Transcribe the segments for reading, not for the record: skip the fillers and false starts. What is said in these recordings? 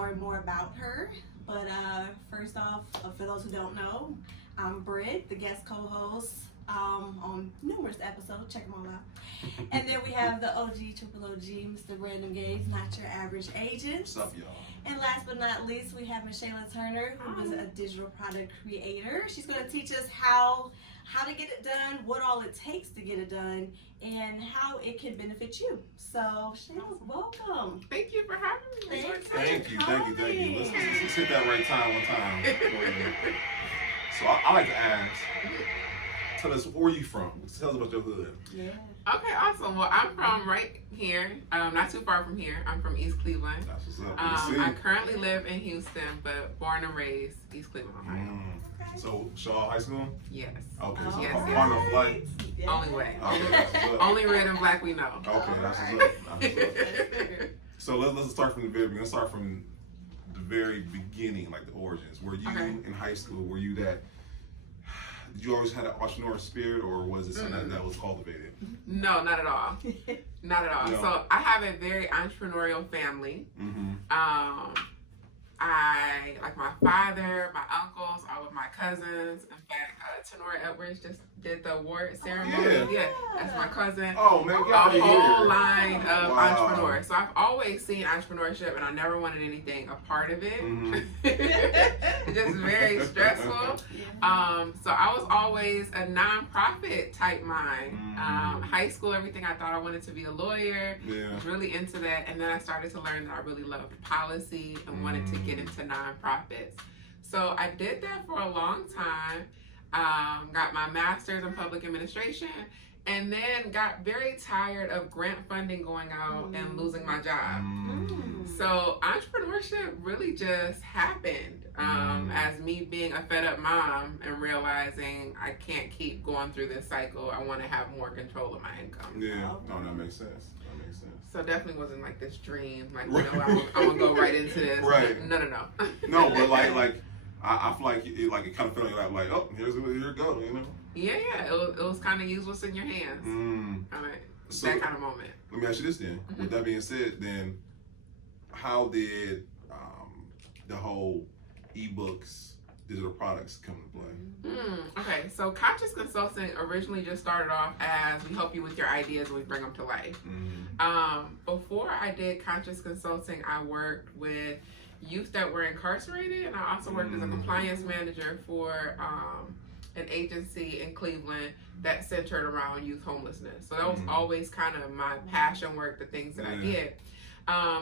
learn more about her. But first off, for those who don't know, I'm Britt, the guest co-host on numerous episodes. Check them all out. And then we have the OG, triple OG, Mr. Random Gaze, not your average agent. What's up, y'all? And last but not least, we have Michelle Turner, who is a digital product creator. She's going to teach us how to get it done, what all it takes to get it done, and how it can benefit you. So, Michelle, welcome. Thank you for having me. Thank you. Let's hit that right time one time. So I like to ask, tell us, where are you from? Tell us about your hood. Yeah. Okay, awesome. Well, I'm from right here, not too far from here. I'm from East Cleveland. That's what's up. I currently live in Houston, but born and raised East Cleveland, Ohio. So, Shaw High School? Yes. Okay, so Yes, part of life. Yeah. Only way. Okay, that's what's up. Only red and black we know. Okay, that's what's up. That's what's up. So let's start from the very beginning. Let's start from the very beginning, like the origins. Were you in high school? Were you that? Did you always have an entrepreneurial spirit, or was it something that was cultivated? No, not at all. Not at all. No. So I have a very entrepreneurial family. I, like my father, my uncles, all of my cousins. In fact, Tenora Edwards just did the award ceremony. Yeah. That's my cousin. Oh man, A get out of whole here. line of Wow. entrepreneurs. So I've always seen entrepreneurship, and I never wanted anything a part of it. It's just very stressful. So I was always a nonprofit type mind. High school, everything, I thought I wanted to be a lawyer. Yeah. Was really into that, and then I started to learn that I really loved policy and wanted to get into nonprofits. So I did that for a long time. Got my master's in public administration, and then got very tired of grant funding going out and losing my job. So entrepreneurship really just happened as me being a fed up mom and realizing I can't keep going through this cycle. I want to have more control of my income. Yeah. No, that makes sense. That makes sense. So definitely wasn't like this dream, like, you know, I'm gonna go right into this. Right. No. No, but like I feel like it kind of felt like oh, here it go, you know. Yeah. It was kind of use what's in your hands. All right. So, that kind of moment. Let me ask you this then. With that being said, then how did the whole ebooks, digital products come into play? Okay, so Conscious Consulting originally just started off as we help you with your ideas and we bring them to life. Before I did Conscious Consulting, I worked with youth that were incarcerated, and I also worked as a compliance manager for an agency in Cleveland that centered around youth homelessness. So that was always kind of my passion work, the things that I did.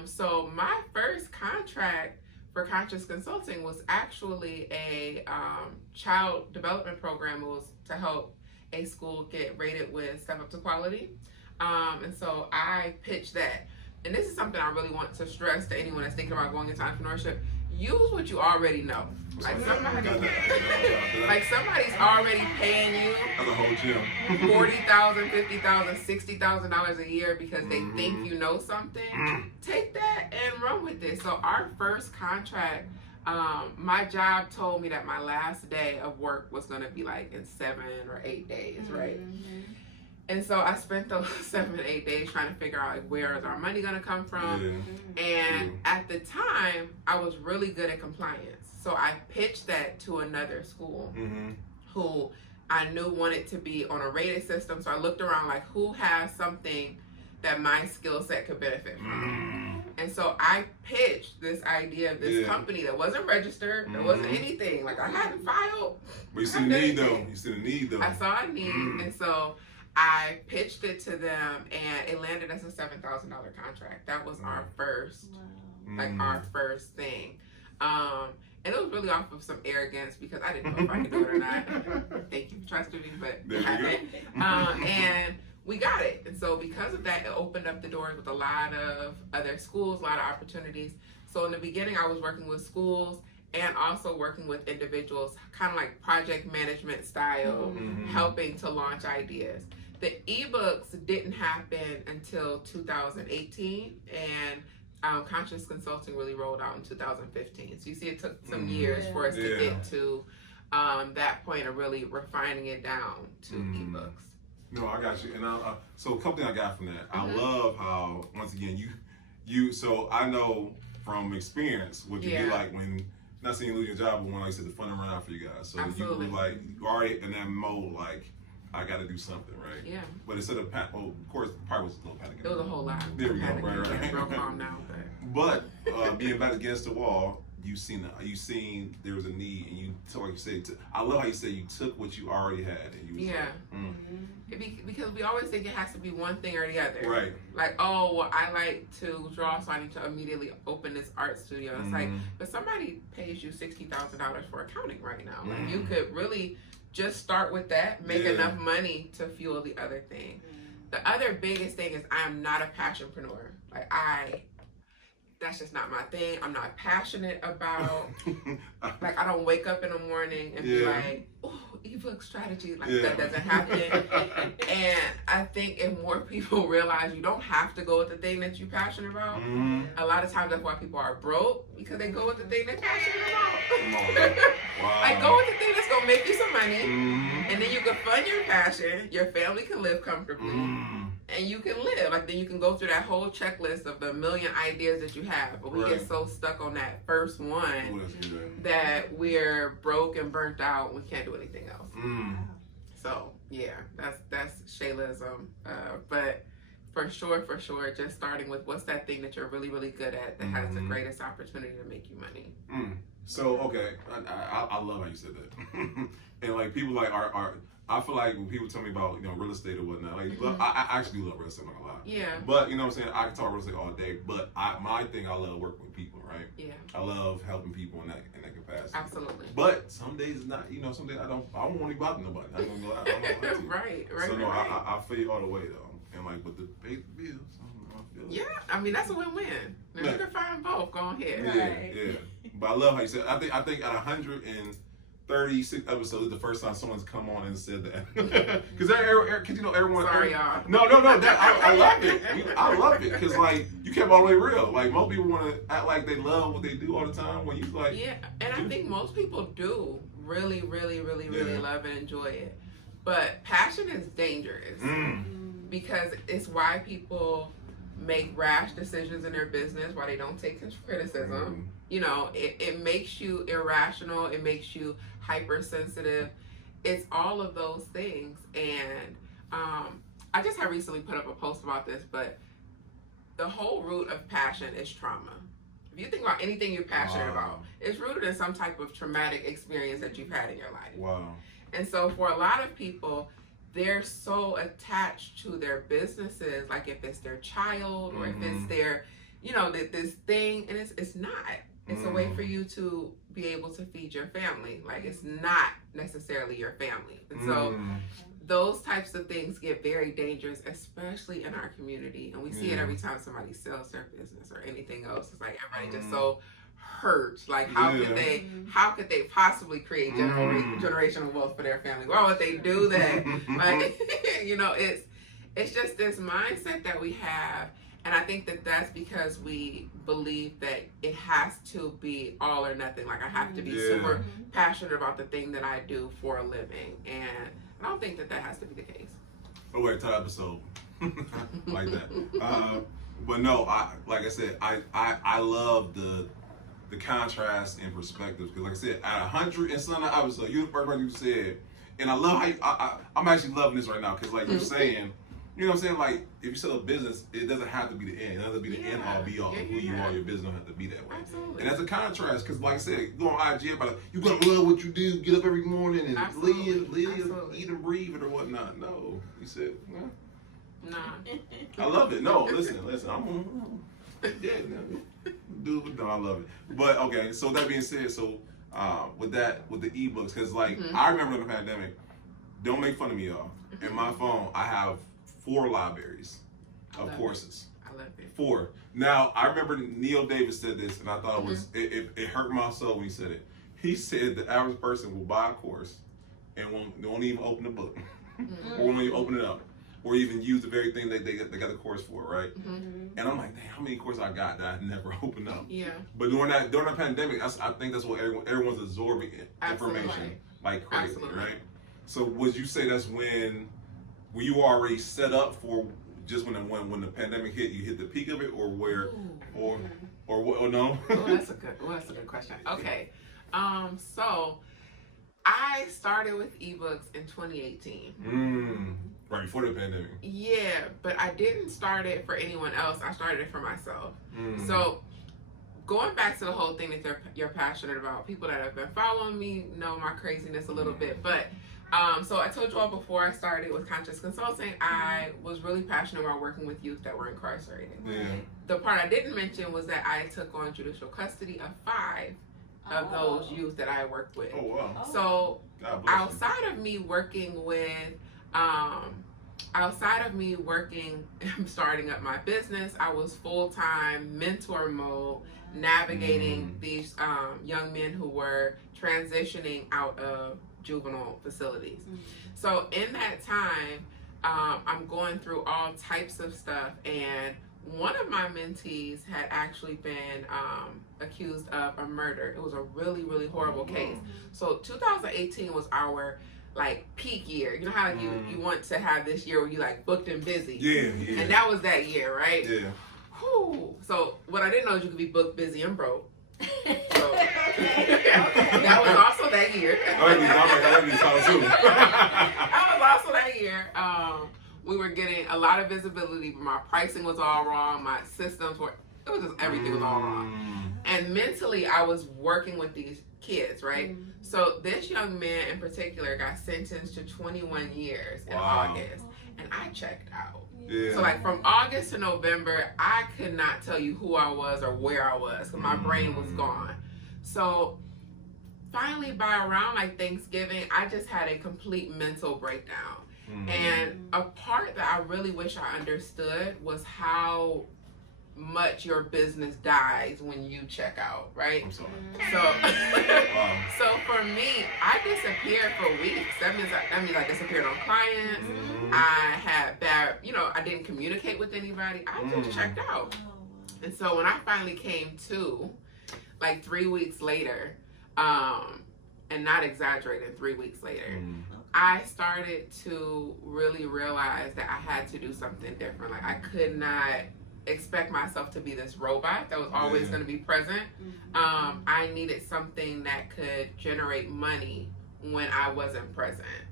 So my first contract for Conscious Consulting was actually a child development program. It was to help a school get rated with Step Up to Quality. And so I pitched that. And this is something I really want to stress to anyone that's thinking about going into entrepreneurship. Use what you already know. Like somebody's already paying you That's a whole gym. $40,000, $50,000, $60,000 a year because they think you know something. Take that and run with it. So our first contract, my job told me that my last day of work was going to be like in 7 or 8 days, right? And so I spent those 7 or 8 days trying to figure out like where is our money going to come from. And at the time, I was really good at compliance. So I pitched that to another school who I knew wanted to be on a rated system. So I looked around like who has something that my skill set could benefit from. And so I pitched this idea of this company that wasn't registered, there wasn't anything. Like I hadn't filed. But you see the need though. You see the need though. I saw a need, and so I pitched it to them, and it landed as a $7,000 contract. That was our first, like our first thing. And it was really off of some arrogance because I didn't know if I could do it or not. Thank you for trusting me, but it happened. And we got it. And so because of that, it opened up the doors with a lot of other schools, a lot of opportunities. So in the beginning, I was working with schools and also working with individuals, kind of like project management style, helping to launch ideas. The ebooks didn't happen until 2018, and Conscious Consulting really rolled out in 2015. So you see it took some years for us to get to that point of really refining it down to ebooks. No, I got you. And so a couple things I got from that. I love how, once again, you so I know from experience, would you be like when, not saying you lose your job, but when, like I said, the fun run out for you guys. So Absolutely. you were like, you already in that mode, like, I got to do something, right? Yeah. But instead of, of course, probably was a little panic. It was a whole lot. There we go, right. Real calm now, But being back against the wall, you seen there was a need, and you took, like you said, I love how you said you took what you already had, and you was because we always think it has to be one thing or the other. right. Like, oh, well, I like to draw, so I need to immediately open this art studio. It's like, but somebody pays you $60,000 for accounting right now. Like, you could really just start with that, make enough money to fuel the other thing. The other biggest thing is I am not a passionpreneur. Like, that's just not my thing. I'm not passionate about, like, I don't wake up in the morning and be like, oh, ebook strategy. Like, that doesn't happen. And I think if more people realize you don't have to go with the thing that you're passionate about, a lot of times that's why people are broke, because they go with the thing they're passionate about. Wow. Like, go with the thing that's going to make you some money, and then you can fund your passion, your family can live comfortably, and you can live. Like, then you can go through that whole checklist of the million ideas that you have. But we get so stuck on that first one that we're broke and burnt out. We can't do anything else. So yeah, that's Shayla's. But for sure, just starting with what's that thing that you're really, really good at that has the greatest opportunity to make you money. So okay, I love how you said that. And like people like are I feel like when people tell me about, you know, real estate or whatnot, like I actually love real estate a lot. Yeah. But you know what I'm saying, I can talk real estate all day. But my thing, I love working with people, right? Yeah. I love helping people in that capacity. Absolutely. But some days it's not, you know, some days I don't want to bother nobody. I don't know. I don't want to. Right. So no, I feel you all the way though, and like with the pay the bills. I feel yeah, I mean that's a win-win. If you can find both, go ahead. Yeah. But I love how you said. I think at 136 episodes, the first time someone's come on and said that. Because you know everyone. Sorry, y'all. No. I love it. I love it because like you kept all the way real. Like most people want to act like they love what they do all the time. When you like. Yeah, and I think most people do really love and enjoy it. But passion is dangerous because it's why people make rash decisions in their business, why they don't take criticism. You know, it makes you irrational. It makes you hypersensitive. It's all of those things. And I just had recently put up a post about this, but the whole root of passion is trauma. If you think about anything you're passionate about, it's rooted in some type of traumatic experience that you've had in your life. Wow. And so for a lot of people, they're so attached to their businesses, like if it's their child or if it's their, you know, this thing, and it's not. It's a way for you to be able to feed your family. Like, it's not necessarily your family. And so those types of things get very dangerous, especially in our community. And we see it every time somebody sells their business or anything else. It's like everybody just so hurt. Like, how could they possibly create generational wealth for their family? Why would they do that? Like, you know, it's just this mindset that we have. And I think that that's because we believe that it has to be all or nothing. Like, I have to be super passionate about the thing that I do for a living. And I don't think that has to be the case. Oh, wait, till episode. Like that. But no, like I said, I love the contrast and perspectives. Because like I said, at 100 and something episodes, you the first one you said, and I love how I'm actually loving this right now. Because like you're saying, you know what I'm saying? Like, if you sell a business, it doesn't have to be the end. It doesn't have to be the end all be all. Who you are, your business don't have to be that way. Absolutely. And that's a contrast, because like I said, go on IG about you gotta love what you do, get up every morning and live, eat and breathe it or whatnot. No. You said, well, nah. I love it. No, listen, dude, no, I love it. But okay, so that being said, so with the ebooks, because like I remember in the pandemic, don't make fun of me, y'all. In my phone, I have 4 libraries of courses. I love it. 4. Now, I remember Neil Davis said this, and I thought it hurt my soul when he said it. He said the average person will buy a course and won't even open the book, or won't even open it up, or even use the very thing they got the course for, right? And I'm like, dang, how many courses I got that I never opened up? Yeah. But during the pandemic, I think that's what everyone's absorbing information like crazy, right? So would you say that's when were you already set up for just when the pandemic hit, you hit the peak of it, or where, or Or what? Or no? That's a good question. Okay. So I started with ebooks in 2018. Right before the pandemic. Yeah, but I didn't start it for anyone else. I started it for myself. So going back to the whole thing that you're passionate about, people that have been following me know my craziness a little bit. But so I told you all before I started with Conscious Consulting, I was really passionate about working with youth that were incarcerated. Yeah. The part I didn't mention was that I took on judicial custody of 5 of those youth that I worked with. Oh, wow. So God bless outside of me working with, starting up my business, I was full-time mentor mode, navigating these young men who were transitioning out of juvenile facilities. So in that time, I'm going through all types of stuff, and one of my mentees had actually been accused of a murder. It was a really, really horrible case. So 2018 was our like peak year. You know how like, you want to have this year where you like booked and busy. Yeah. And that was that year, right? Yeah. Whew. So what I didn't know is you could be booked, busy, and broke. So that was also that year. That was also that year. We were getting a lot of visibility, but my pricing was all wrong. My systems were, it was just everything was all wrong. And mentally, I was working with these kids, right? So this young man in particular got sentenced to 21 years in August, and I checked out. Yeah. So like from August to November, I could not tell you who I was or where I was because my brain was gone. So finally by around like Thanksgiving, I just had a complete mental breakdown. And a part that I really wish I understood was how much your business dies when you check out, right? I'm sorry. So for me, I disappeared for weeks. That means I disappeared on clients. I had bad, I didn't communicate with anybody. I just checked out. And so when I finally came to, like 3 weeks later, and not exaggerating, 3 weeks later, I started to really realize that I had to do something different. Like I could not expect myself to be this robot that was always going to be present. I needed something that could generate money when I wasn't present.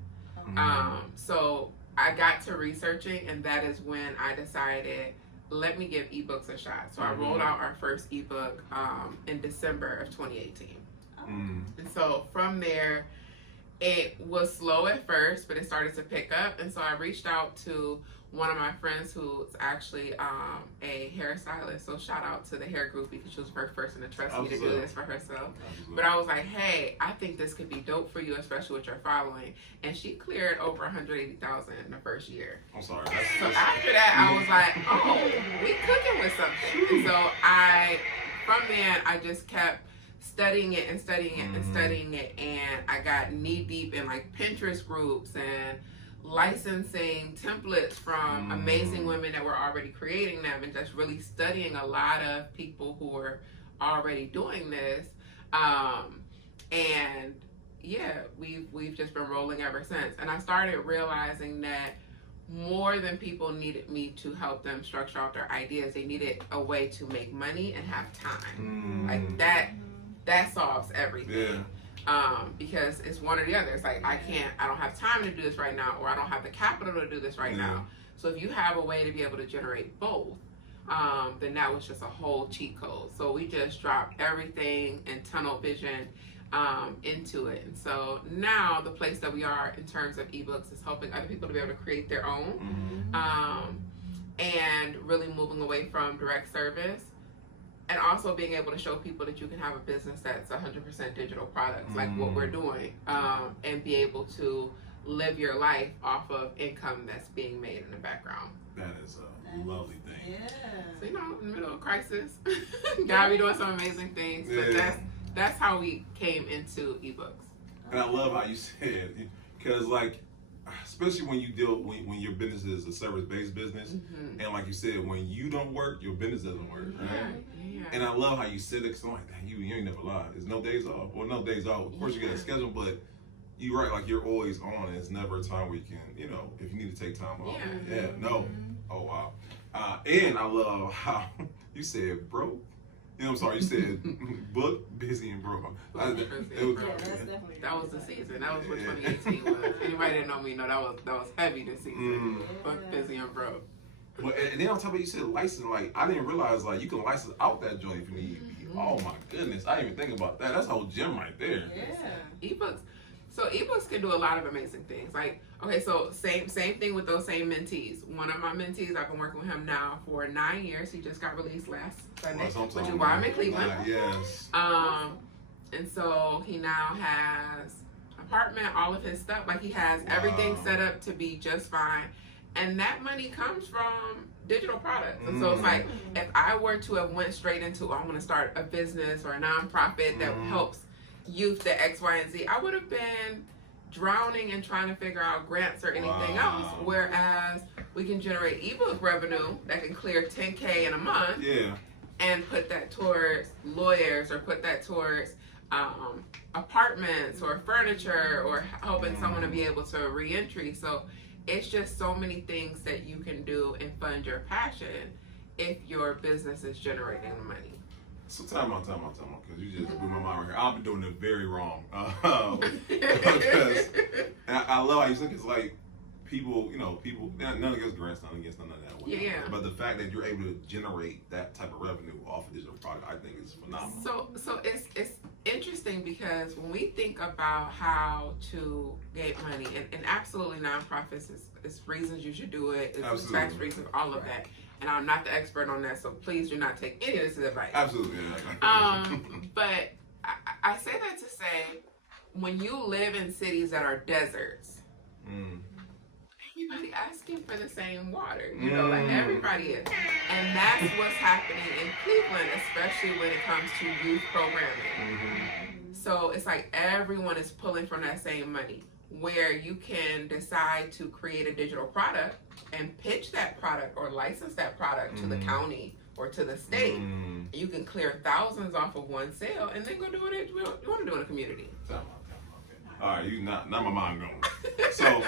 So I got to researching, and that is when I decided, let me give ebooks a shot. So I rolled out our first ebook in December of 2018. And so from there, it was slow at first, but it started to pick up. And so I reached out to one of my friends who's actually a hairstylist. So shout out to the hair group because she was the first person to trust me to do this for herself. But I was like, hey, I think this could be dope for you, especially with your following. And she cleared over $180,000 in the first year. I'm sorry. So after that, I was like, oh, we cooking with something. And so from then, I just kept studying it and studying it and studying it, and I got knee deep in like Pinterest groups and licensing templates from amazing women that were already creating them, and just really studying a lot of people who were already doing this. And yeah, we've just been rolling ever since. And I started realizing that more than people needed me to help them structure out their ideas, they needed a way to make money and have time. Like that solves everything. Because it's one or the other. It's like I don't have time to do this right now, or I don't have the capital to do this right now. So if you have a way to be able to generate both, then that was just a whole cheat code. So we just dropped everything and tunnel vision into it. And so now the place that we are in terms of ebooks is helping other people to be able to create their own, and really moving away from direct service. And also being able to show people that you can have a business that's 100% digital products, like what we're doing, and be able to live your life off of income that's being made in the background. That is a lovely thing. Yeah. So, in the middle of crisis, gotta be doing some amazing things. But that's how we came into ebooks. And I love how you said, because like, especially when you when your business is a service-based business, and like you said, when you don't work, your business doesn't work, right? And I love how you said it, because I'm like, dang, you ain't never lied. There's no days off. Well, no days off. Of course, you got a schedule, but you're right, like you're always on. It's never a time where you can, if you need to take time off. Oh, wow. And I love how you said broke I'm sorry, you said book, busy, and broke. Yeah, that's definitely. That was the season. That was what 2018 was. Anybody didn't know me, know that was heavy this season. Book, busy, and broke. Well, and then on top of it, you said license. Like, I didn't realize, like, you can license out that joint if you need. Oh my goodness, I didn't even think about that. That's a whole gem right there. Yeah. Ebooks. So ebooks can do a lot of amazing things. Like, okay, so same thing with those same mentees. One of my mentees, I've been working with him now for 9 years. He just got released last Sunday, which is why I'm in Cleveland. Yes. And so he now has apartment, all of his stuff. Like, he has everything set up to be just fine. And that money comes from digital products. And so it's like, if I were to have went straight into, I want to start a business or a nonprofit that helps youth to X, Y, and Z, I would have been drowning in trying to figure out grants or anything else. Whereas we can generate ebook revenue that can clear $10K in a month. Yeah. And put that towards lawyers or put that towards apartments or furniture or helping someone to be able to reentry. So it's just so many things that you can do and fund your passion if your business is generating money. So time out, because you just blew my mind right here. I've been doing it very wrong. Because I love how you think it's like people, none against grants, none against none of that. Yeah. But the fact that you're able to generate that type of revenue off of digital product, I think is phenomenal. So it's interesting because when we think about how to get money, and absolutely nonprofits is reasons you should do it, it's tax reasons, all of that. And I'm not the expert on that, so please do not take any of this as advice. Absolutely. But I say that to say, when you live in cities that are deserts, everybody asking for the same water. Like everybody is. And that's what's happening in Cleveland, especially when it comes to youth programming. So it's like everyone is pulling from that same money, where you can decide to create a digital product and pitch that product or license that product to the county or to the state. You can clear thousands off of one sale and then go do what you want to do in a community. Okay. All right, you not my mind going. So,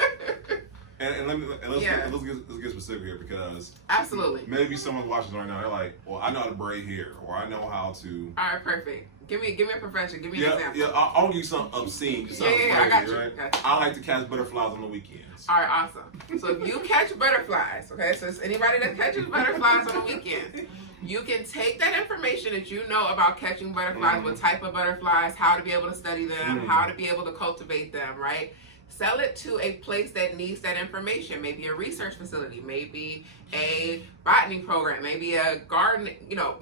let's get specific here, because absolutely, maybe someone's watching right now. They're like, "Well, I know how to braid hair, or I know how to." All right, perfect. Give me a profession. Give me an example. Yeah, I'll give you something obscene. I got you. Right? I like to catch butterflies on the weekends. All right, awesome. So if you catch butterflies, okay, so it's anybody that catches butterflies on the weekend, you can take that information that you know about catching butterflies, what type of butterflies, how to be able to study them, how to be able to cultivate them, right? Sell it to a place that needs that information, maybe a research facility, maybe a botany program, maybe a garden,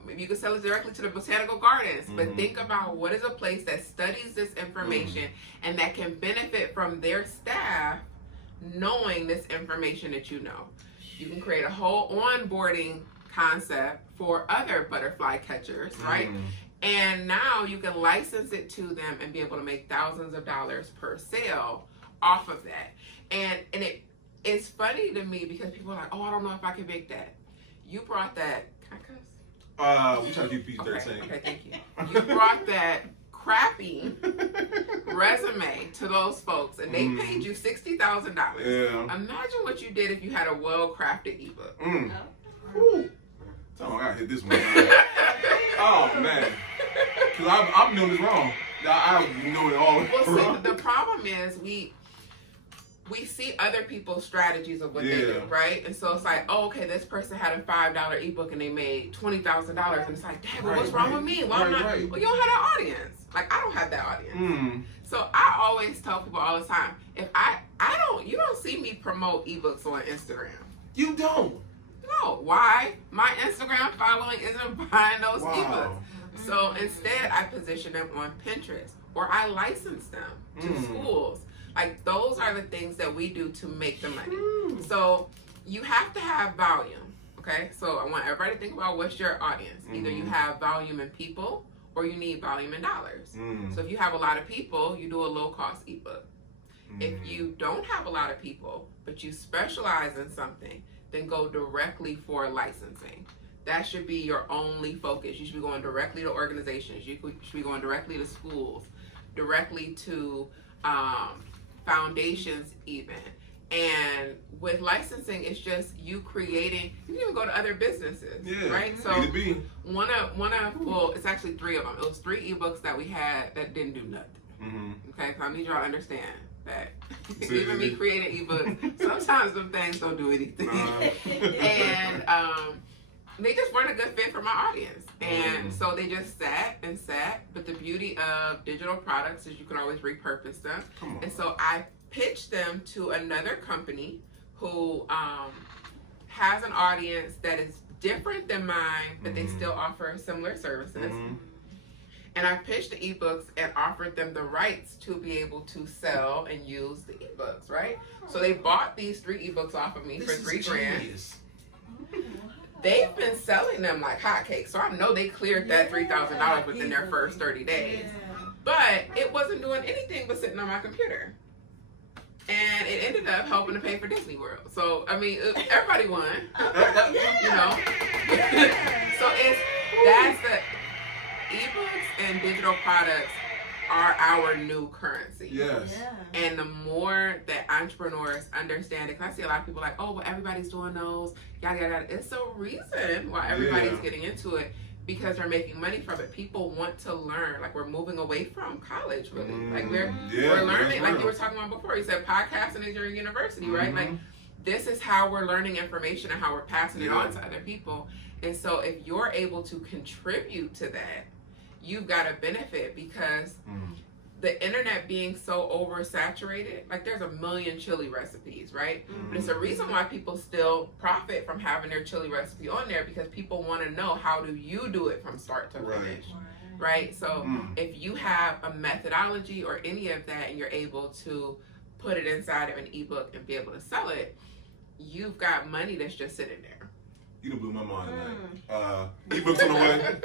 maybe you can sell it directly to the botanical gardens. But think about what is a place that studies this information and that can benefit from their staff knowing this information that you know. You can create a whole onboarding concept for other butterfly catchers, right? And now you can license it to them and be able to make thousands of dollars per sale off of that. And it's funny to me because people are like, oh, I don't know if I can make that. You brought that, can I cuss? We try to keep PG-13. Okay, thank you. You brought that crappy resume to those folks and they paid you $60,000. Yeah. Imagine what you did if you had a well-crafted ebook. So I gotta hit this one. Oh man, because I'm doing this wrong. I know it all. Well, see, the problem is we see other people's strategies of what they do, right? And so it's like, oh, okay, this person had a $5 ebook and they made $20,000, and it's like, damn, what's wrong with me? Well, well, you don't have that audience. Like, I don't have that audience. So I always tell people all the time, if you don't see me promote ebooks on Instagram. You don't. No, why? My Instagram following isn't buying those ebooks. So instead, I position them on Pinterest or I license them to schools. Like, those are the things that we do to make the money. So you have to have volume, okay? So I want everybody to think about what's your audience. Either you have volume in people or you need volume in dollars. So if you have a lot of people, you do a low-cost ebook. If you don't have a lot of people, but you specialize in something, then go directly for licensing. That should be your only focus. You should be going directly to organizations. You should be going directly to schools, directly to foundations even. And with licensing, it's just you creating. You can even go to other businesses, right? So one of well, it's actually 3 of them. It was 3 ebooks that we had that didn't do nothing. Okay, so I need y'all to understand that even me creating ebooks, sometimes them things don't do anything, and they just weren't a good fit for my audience. And so they just sat. But the beauty of digital products is you can always repurpose them. And so I pitched them to another company who has an audience that is different than mine, but they still offer similar services. And I pitched the ebooks and offered them the rights to be able to sell and use the ebooks, right? So they bought these 3 ebooks off of me for $3,000. They've been selling them like hotcakes, so I know they cleared that $3,000 within their first 30 days. But it wasn't doing anything but sitting on my computer. And it ended up helping to pay for Disney World. So, I mean, everybody won, you know. So that's the ebooks and digital products are our new currency. Yes. And the more that entrepreneurs understand it, because I see a lot of people like, oh, well, everybody's doing those, yada, yada, yada. It's a reason why everybody's getting into it, because they're making money from it. People want to learn. Like, we're moving away from college, really. Like, we're learning, like you were talking about before. You said podcasting is your university, right? Like, this is how we're learning information and how we're passing it on to other people. And so if you're able to contribute to that, you've got a benefit, because the internet being so oversaturated, like there's a million chili recipes, right? But it's a reason why people still profit from having their chili recipe on there, because people want to know, how do you do it from start to finish, right? So if you have a methodology or any of that, and you're able to put it inside of an ebook and be able to sell it, you've got money that's just sitting there. You done blew my mind tonight. Ebooks on the way.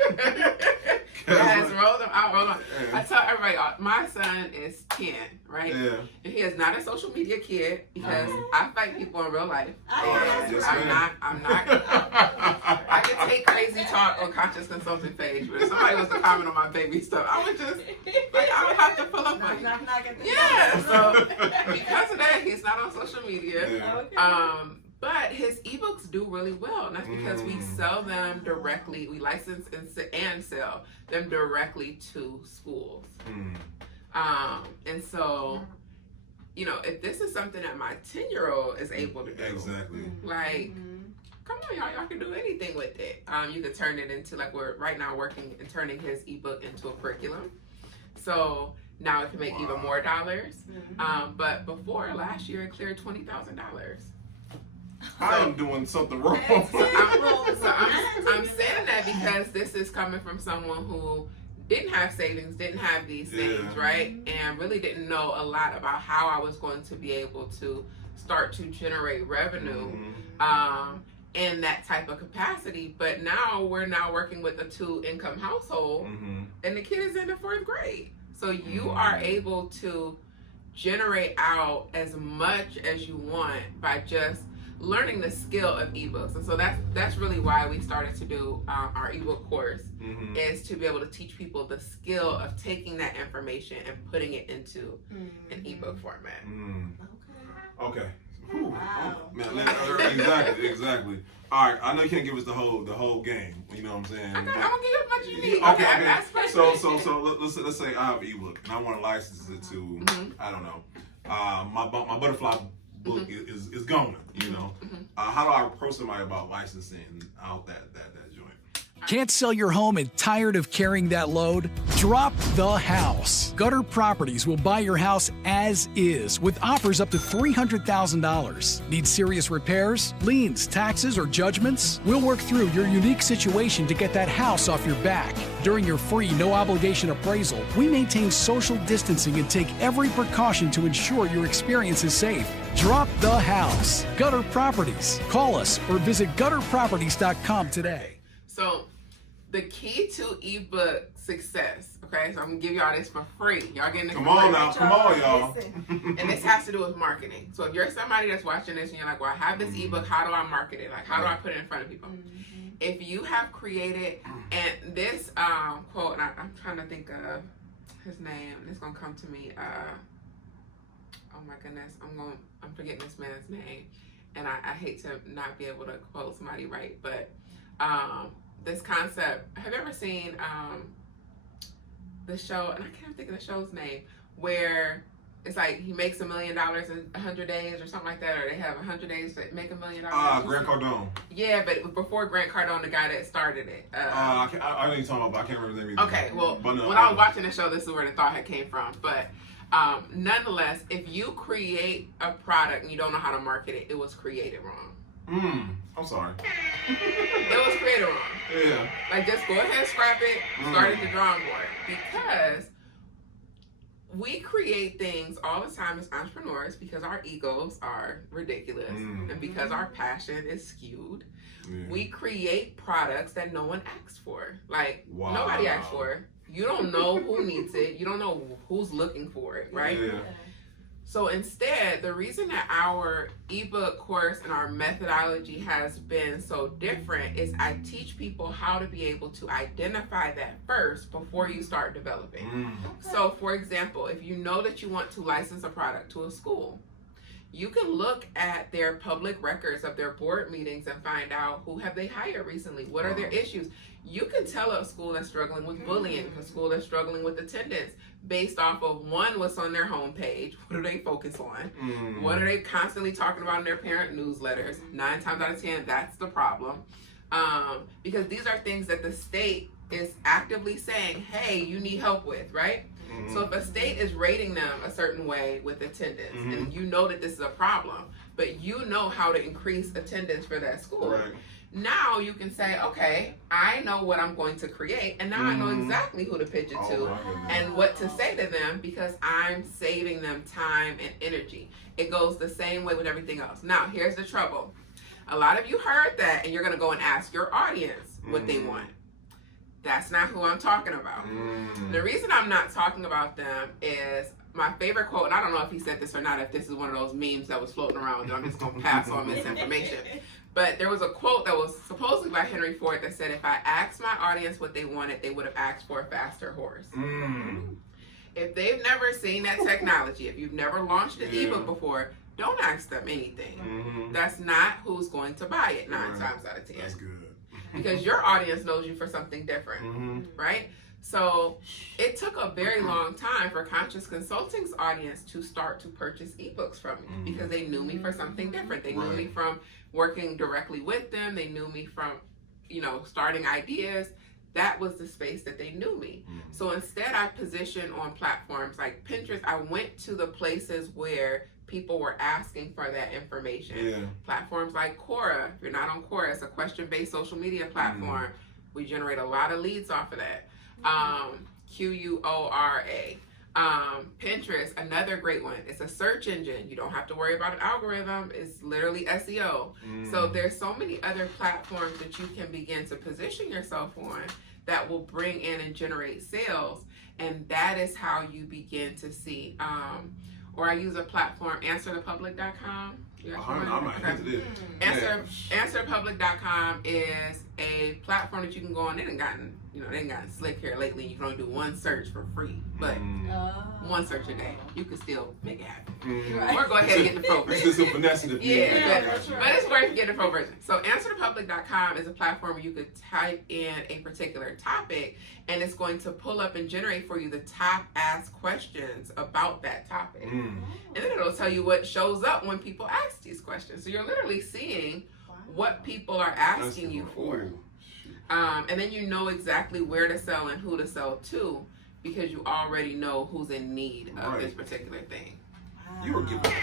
Yes, roll them out, roll them out. I tell everybody, my son is 10, right? Yeah. And he is not a social media kid, because I fight people in real life. Yes, I'm not. I can take crazy talk on Conscious Consulting page, but if somebody was to comment on my baby stuff, I would just, like, I would have to pull up on you. Yeah, so because of that, he's not on social media. But his ebooks do really well, and that's because we sell them directly. We license and sell them directly to schools. And so, you know, if this is something that my 10-year-old is able to do, like, come on, y'all can do anything with it. You could turn it into, like, we're right now working and turning his ebook into a curriculum. So now it can make even more dollars. But before, last year, it cleared $20,000. I am doing something wrong. I'm saying that because this is coming from someone who didn't have savings, didn't have these things, right? And really didn't know a lot about how I was going to be able to start to generate revenue in that type of capacity. But now we're working with a 2-income household, and the kid is in the 4th grade. So you are able to generate out as much as you want by just learning the skill of ebooks. And so that's really why we started to do our ebook course, is to be able to teach people the skill of taking that information and putting it into an ebook format. Okay. Wow. Man, exactly. All right, I know you can't give us the whole game. You know what I'm saying? I'm gonna give you as much as you need. Okay. So let's say I have an ebook and I want to license it to I don't know, my butterfly book is going. You know, how do I approach somebody about licensing out that joint? Can't sell your home and tired of carrying that load? Drop the house. Gutter Properties will buy your house as is with offers up to $300,000. Need serious repairs, liens, taxes, or judgments? We'll work through your unique situation to get that house off your back. During your free, no-obligation appraisal, we maintain social distancing and take every precaution to ensure your experience is safe. Drop the house. Gutter Properties. Call us or visit gutterproperties.com today. So the key to ebook success, okay? So I'm gonna give y'all this for free. Y'all getting it Come for on free. now, come on, y'all. And this has to do with marketing. So if you're somebody that's watching this and you're like, well, I have this ebook, how do I market it? Like, how do I put it in front of people? If you have created, and this quote, and I'm trying to think of his name, and it's gonna come to me. oh my goodness, I'm forgetting this man's name, and I hate to not be able to quote somebody right, but this concept. Have you ever seen the show? And I can't think of the show's name, where it's like he makes $1 million in 100 days or something like that, or they have 100 days to make $1 million. Grant Cardone. Yeah, but it was before Grant Cardone, the guy that started it. I know you're talking about, but I can't remember the name either. Okay, well, no, when I was watching the show, this is where the thought had came from. But nonetheless, if you create a product and you don't know how to market it, it was created wrong. I'm sorry. It was created wrong. Yeah. Like, just go ahead and scrap it, start at the drawing board. Because we create things all the time as entrepreneurs because our egos are ridiculous and because our passion is skewed. Yeah. We create products that no one asked for. Like, nobody asked for it. You don't know who needs it. You don't know who's looking for it, right? Yeah. So instead, the reason that our ebook course and our methodology has been so different is I teach people how to be able to identify that first before you start developing. Okay. So for example, if you know that you want to license a product to a school, you can look at their public records of their board meetings and find out who have they hired recently, what are their issues. You can tell a school that's struggling with bullying, a school that's struggling with attendance, based off of one, what's on their homepage, what do they focus on, what are they constantly talking about in their parent newsletters. 9 times out of 10, that's the problem. Because these are things that the state is actively saying, hey, you need help with, right? So if a state is rating them a certain way with attendance, and you know that this is a problem, but you know how to increase attendance for that school, right. Now you can say, okay, I know what I'm going to create, and now I know exactly who to pitch it to and what to say to them because I'm saving them time and energy. It goes the same way with everything else. Now, here's the trouble. A lot of you heard that, and you're going to go and ask your audience what they want. That's not who I'm talking about. The reason I'm not talking about them is my favorite quote, and I don't know if he said this or not, if this is one of those memes that was floating around that I'm just going to pass on misinformation. But there was a quote that was supposedly by Henry Ford that said, if I asked my audience what they wanted, they would have asked for a faster horse. If they've never seen that technology, if you've never launched an ebook before, don't ask them anything. That's not who's going to buy it 9 times out of 10. That's good. Because your audience knows you for something different, right? So it took a very long time for Conscious Consulting's audience to start to purchase ebooks from me because they knew me for something different. They knew me from working directly with them. They knew me from, starting ideas. That was the space that they knew me. So instead I positioned on platforms like Pinterest. I went to the places where people were asking for that information. Platforms like Quora. If you're not on Quora, it's a question-based social media platform. We generate a lot of leads off of that. Quora. Pinterest, another great one. It's a search engine. You don't have to worry about an algorithm. It's literally SEO. So there's so many other platforms that you can begin to position yourself on that will bring in and generate sales. And that is how you begin to see. Or I use a platform, answerthepublic.com. I'm not into this. Answerpublic.com is a platform that you can go on. They ain't gotten slick here lately. You can only do one search for free, but one search a day, you can still make it happen. Or go ahead and get the pro version. This is some finesse in the but it's worth getting the pro version. So answerthepublic.com is a platform where you could type in a particular topic, and it's going to pull up and generate for you the top asked questions about that topic. And then it'll tell you what shows up when people ask these questions. So you're literally seeing what people are asking you for. And then you know exactly where to sell and who to sell to because you already know who's in need of this particular thing. You were giving well,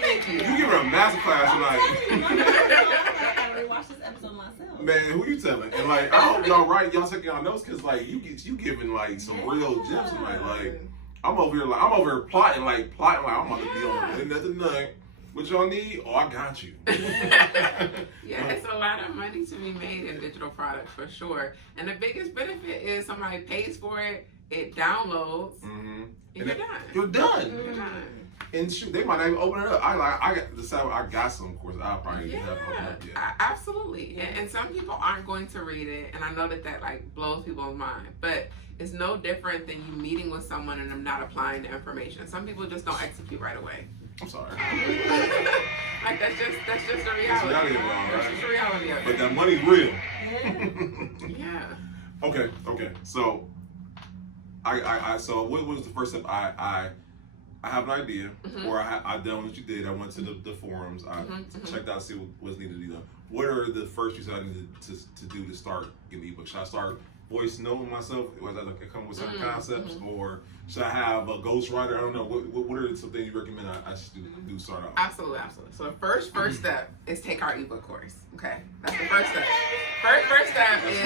thank you. You giving a master class tonight. I gotta rewatch this episode myself. Man, who you telling? And I hope y'all right, y'all taking y'all notes because you giving some real gems tonight. I'm over here plotting I'm about to be on another night. What y'all need? Oh, I got you. Yeah, it's a lot of money to be made in digital products for sure. And the biggest benefit is somebody pays for it, it downloads, and you're done. You're done. You're done. And shoot, they might not even open it up. I got to decide. I got some courses. I'll probably Yeah, have open up yet. absolutely. And some people aren't going to read it, and I know that like blows people's mind. But it's no different than you meeting with someone and them not applying the information. Some people just don't execute right away. I'm sorry. Like that's just the reality. Reality of it all, right? That's just the reality of it. But that money's real. Yeah. Okay. So, so what was the first step? I have an idea, or I done what you did. I went to the forums. I checked out, see what was needed to be done. What are the first things I needed to do to start getting ebooks? Should I start voice noting myself? Was that like come with certain concepts, or should I have a ghostwriter? I don't know. What are some things you recommend I should do start off? Absolutely. So the first step is take our ebook course. Okay, that's the first step. First step is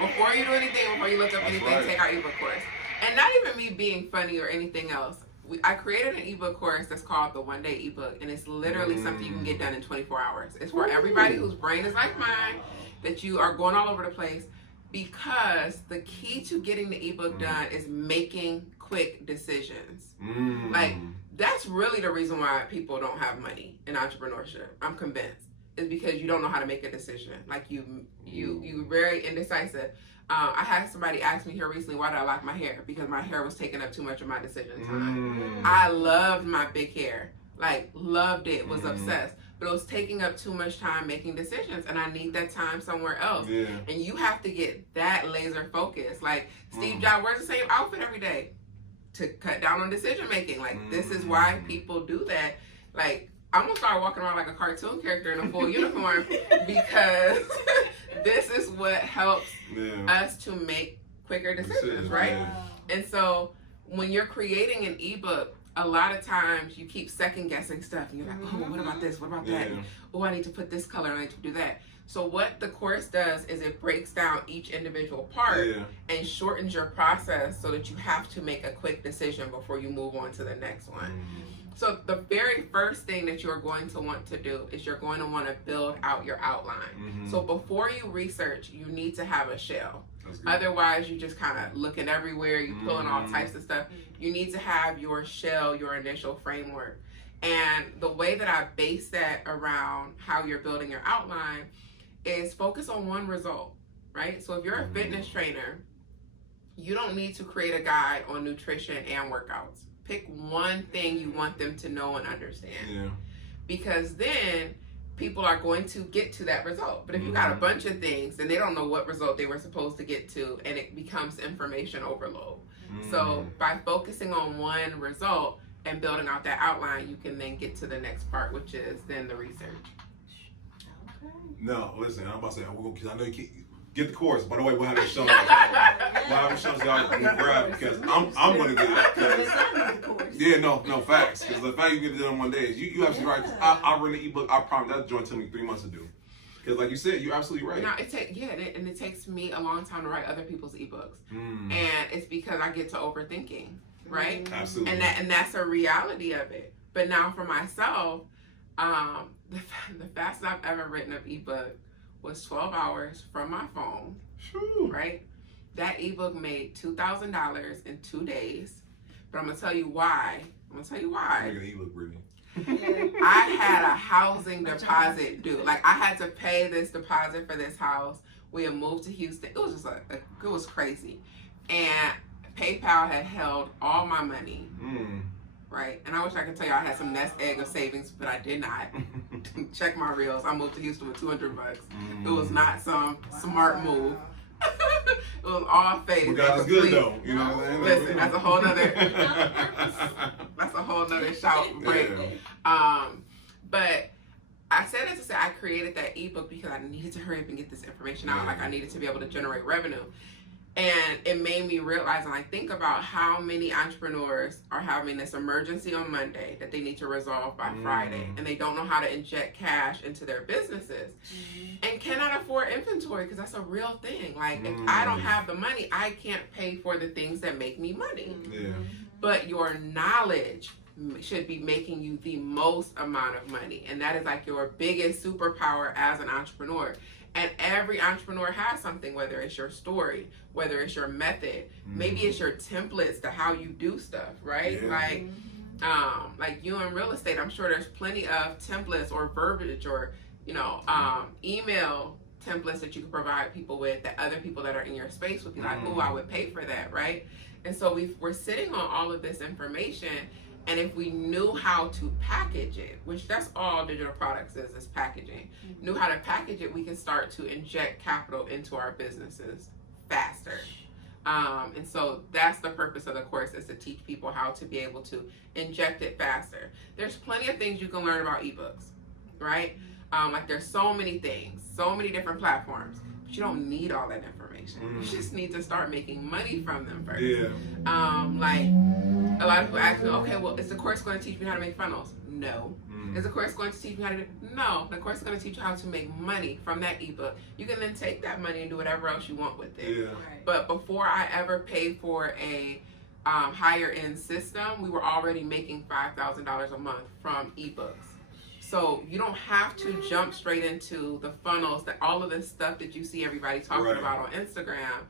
before you do anything, before you look up anything, take our ebook course. And not even me being funny or anything else. I created an ebook course that's called the One Day Ebook, and it's literally something you can get done in 24 hours. It's for everybody whose brain is like mine, that you are going all over the place, because the key to getting the ebook done is making quick decisions. Like, that's really the reason why people don't have money in entrepreneurship. I'm convinced. Is because you don't know how to make a decision. Like you very indecisive. I had somebody ask me here recently, why did I like my hair? Because my hair was taking up too much of my decision time. I loved my big hair. Like, loved it, was obsessed. But it was taking up too much time making decisions, and I need that time somewhere else. Yeah. And you have to get that laser focused. Like, Steve Jobs wears the same outfit every day to cut down on decision making. Like, this is why people do that. Like, I'm gonna start walking around like a cartoon character in a full uniform, because this is what helps us to make quicker decisions, right? And so when you're creating an ebook, a lot of times you keep second guessing stuff, and you're like, oh, what about this? What about that? Oh, I need to put this color, I need to do that. So what the course does is it breaks down each individual part and shortens your process so that you have to make a quick decision before you move on to the next one. So the very first thing that you're going to want to do is you're going to want to build out your outline. So before you research, you need to have a shell. Otherwise, you just kind of looking everywhere, you pulling all types of stuff. You need to have your shell, your initial framework. And the way that I base that around how you're building your outline is focus on one result, right? So if you're a fitness trainer, you don't need to create a guide on nutrition and workouts. Pick one thing you want them to know and understand. Because then people are going to get to that result. But if you got a bunch of things, then they don't know what result they were supposed to get to, and it becomes information overload. So by focusing on one result and building out that outline, you can then get to the next part, which is then the research. No, listen, I'm about to say, because I know you can't get the course. By the way, we'll have it shown. We'll have it shown so y'all can grab it, because I'm going to get it. Yeah, no, facts. Because the fact you get it done in 1 day, you absolutely right. I read the ebook. I promise that joint took me 3 months to do. Because like you said, you're absolutely right. No, it takes me a long time to write other people's ebooks, and it's because I get to overthinking, right? Absolutely. And that's a reality of it. But now for myself, the fastest I've ever written an ebook was 12 hours from my phone. Right? That ebook made $2,000 in 2 days. But I'm gonna tell you why. Make an ebook, Brittany. I had a housing deposit due. Like, I had to pay this deposit for this house. We had moved to Houston. It was just it was crazy. And PayPal had held all my money. Right? And I wish I could tell you I had some nest egg of savings, but I did not. Check my reels. I moved to Houston with $200. It was not some smart move. It was all faith. But God is good though, you know what I'm saying? Listen, that's a whole nother shout break. But I said that to say I created that ebook because I needed to hurry up and get this information out. Like, I needed to be able to generate revenue. And it made me realize, and I think about how many entrepreneurs are having this emergency on Monday that they need to resolve by Friday, and they don't know how to inject cash into their businesses and cannot afford inventory, because that's a real thing. Like, if I don't have the money, I can't pay for the things that make me money. But your knowledge should be making you the most amount of money, and that is like your biggest superpower as an entrepreneur. And every entrepreneur has something, whether it's your story, whether it's your method, maybe it's your templates to how you do stuff, right? Like, Like you in real estate, I'm sure there's plenty of templates or verbiage or, email templates that you can provide people with that other people that are in your space would be like, oh, I would pay for that, right? And so we're sitting on all of this information, and if we knew how to package it, which that's all digital products is packaging, knew how to package it, we can start to inject capital into our businesses faster. And so that's the purpose of the course, is to teach people how to be able to inject it faster. There's plenty of things you can learn about ebooks, right? Like there's so many things, so many different platforms, but you don't need all that information. You just need to start making money from them first. Yeah. Like a lot of people ask me, okay, well, is the course going to teach me how to make funnels? No. Is the course going to teach me how to do? No. The course is going to teach you how to make money from that ebook. You can then take that money and do whatever else you want with it. Yeah. Right. But before I ever paid for a higher end system, we were already making $5,000 a month from ebooks. So you don't have to jump straight into the funnels, that all of this stuff that you see everybody talking about on Instagram.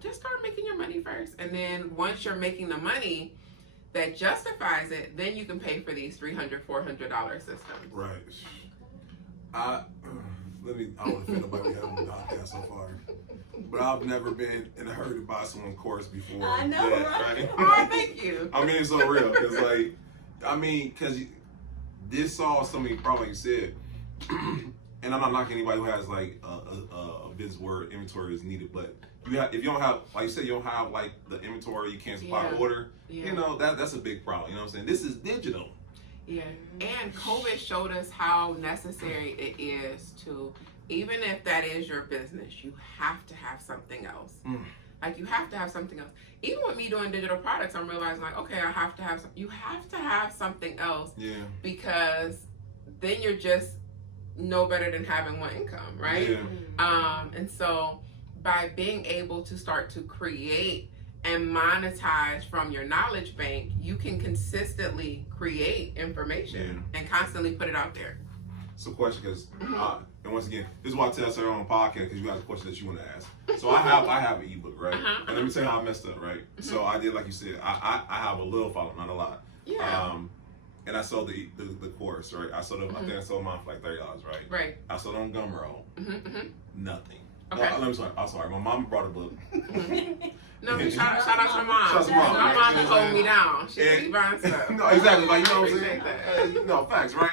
Just start making your money first, and then once you're making the money that justifies it, then you can pay for these $300, $400 systems. Right. I don't offend nobody we have on the podcast so far, but I've never been in a hurry to buy someone's course before. I know, right? Oh, thank you. I mean, it's so real, because this solves so many problems, like you said. And I'm not knocking anybody who has like a business where inventory is needed, but if you don't have, like you said, you don't have like the inventory, you can't supply the order. That's a big problem. You know what I'm saying? This is digital. Yeah, and COVID showed us how necessary it is to, even if that is your business, you have to have something else. Like you have to have something else. Even with me doing digital products, I'm realizing like, okay, you have to have something else. Yeah. Because then you're just no better than having one income, right? Yeah. And so by being able to start to create and monetize from your knowledge bank, you can consistently create information and constantly put it out there. So question, because and once again, this is why I tell Sarah on podcast, because you have a question that you want to ask. So I have an ebook, right? And let me tell you how I messed up, right? So I did, like you said, I have a little following, not a lot. Yeah. And I sold the course, right? I sold I think I sold mine for like $30, right? Right. I sold on Gumroad. Nothing. Okay. I'm sorry. My mom brought a book. No, shout out to my mom. Shout out to mom. My mom is holding me down. She And- be buying stuff. No, exactly. Like, you know what I'm Appreciate saying? No, facts, right?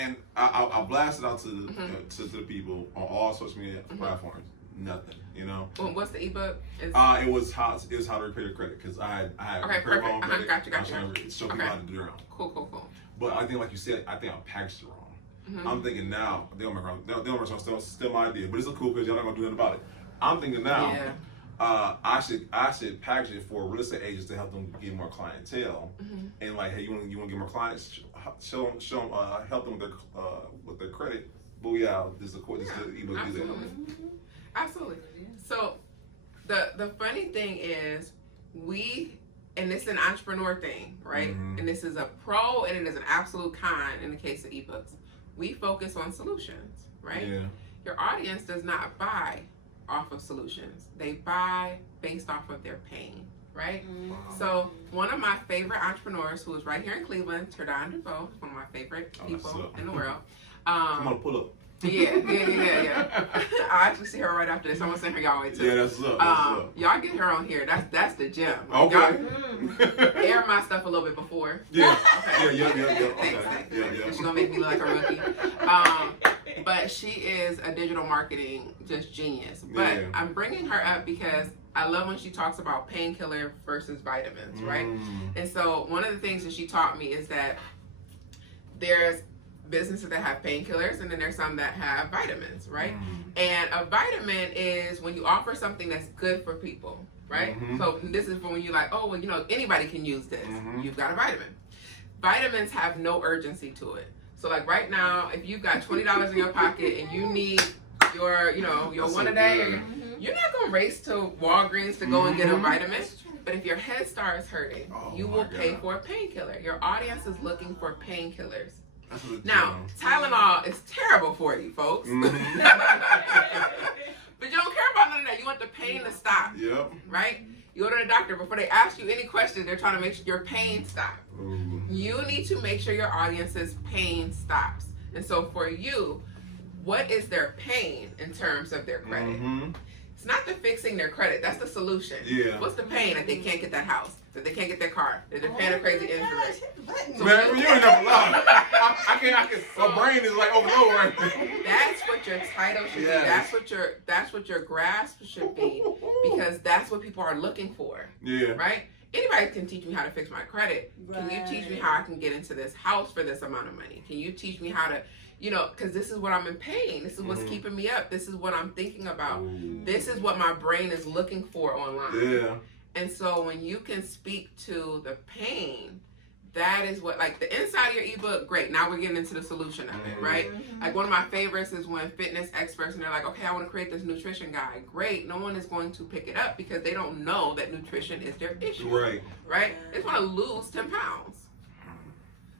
And I blasted out to the people on all social media platforms. Nothing, you know. What's the ebook? It was how to repair your credit, because I had Okay, repair my own perfect. credit. Gotcha. I was trying to show people how to do their own. Cool. But I think, like you said, I think I packaged it wrong. I'm thinking now they don't make wrong. They don't make wrong. Still my idea, but it's a cool because y'all not gonna do nothing about it. I'm thinking now. I should package it for real estate agents to help them get more clientele, and like, hey, you want to get more clients? Show them, help them with their credit. Booyah! This is the ebook. Absolutely. So the funny thing is, and this is an entrepreneur thing, right? And this is a pro and it is an absolute con in the case of ebooks. We focus on solutions, right? Yeah. Your audience does not buy off of solutions. They buy based off of their pain, right? So one of my favorite entrepreneurs, who is right here in Cleveland, Terdon DeVoe, one of my favorite people in the world. Come on, pull up. Yeah. I actually see her right after this. I'm gonna send her y'all way too. Yeah, that's what's up. Y'all get her on here. That's the gem. Okay. Y'all air my stuff a little bit before. Yeah. Okay. Yeah. Thanks. Yeah. She's gonna make me look like a rookie. But she is a digital marketing just genius. But I'm bringing her up because I love when she talks about painkiller versus vitamins, right? And so one of the things that she taught me is that there's businesses that have painkillers, and then there's some that have vitamins, right? And a vitamin is when you offer something that's good for people, right? So this is for when you're like, oh, well, you know, anybody can use this. You've got a vitamin. Vitamins have no urgency to it. So like right now, if you've got $20 in your pocket and you need your one a day, you're not gonna race to Walgreens to go and get a vitamin. But if your head starts hurting, you will pay for a painkiller. Your audience is looking for painkillers. Now, Tylenol is terrible for you, folks. But you don't care about none of that. You want the pain to stop. Yep. Right? You go to the doctor, before they ask you any questions, they're trying to make sure your pain stop. You need to make sure your audience's pain stops. And so for you, what is their pain in terms of their credit? It's not the fixing their credit. That's the solution. Yeah. What's the pain? That they can't get that house, that they can't get their car, that they're paying a crazy interest. Man, you ain't never lied. I can't. My brain is like overload right now. That's what your title should Yes. be. That's what your grasp should be, because that's what people are looking for. Yeah. Right? Anybody can teach me how to fix my credit. Can you teach me how I can get into this house for this amount of money? Can you teach me how to, because this is what I'm in pain. This is what's keeping me up. This is what I'm thinking about. Ooh. This is what my brain is looking for online. Yeah. And so when you can speak to the pain, that is what, like the inside of your ebook, great. Now we're getting into the solution of it, right? Like one of my favorites is when fitness experts, and they're like, okay, I want to create this nutrition guide. Great. No one is going to pick it up because they don't know that nutrition is their issue. Right. Right? They just want to lose 10 pounds.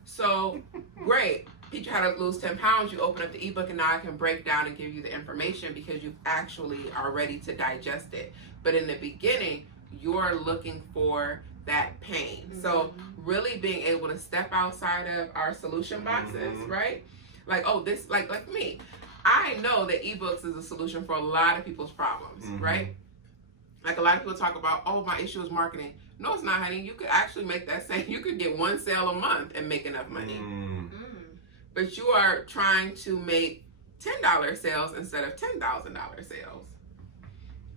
So, great. Teach you how to lose 10 pounds. You open up the ebook and now I can break down and give you the information because you actually are ready to digest it. But in the beginning, you're looking for that pain. So really being able to step outside of our solution boxes, right? Like, oh, this, like me. I know that ebooks is a solution for a lot of people's problems, right? Like a lot of people talk about, oh, my issue is marketing. No, it's not, honey. You could actually make that same, you could get one sale a month and make enough money. But you are trying to make $10 sales instead of $10,000 sales.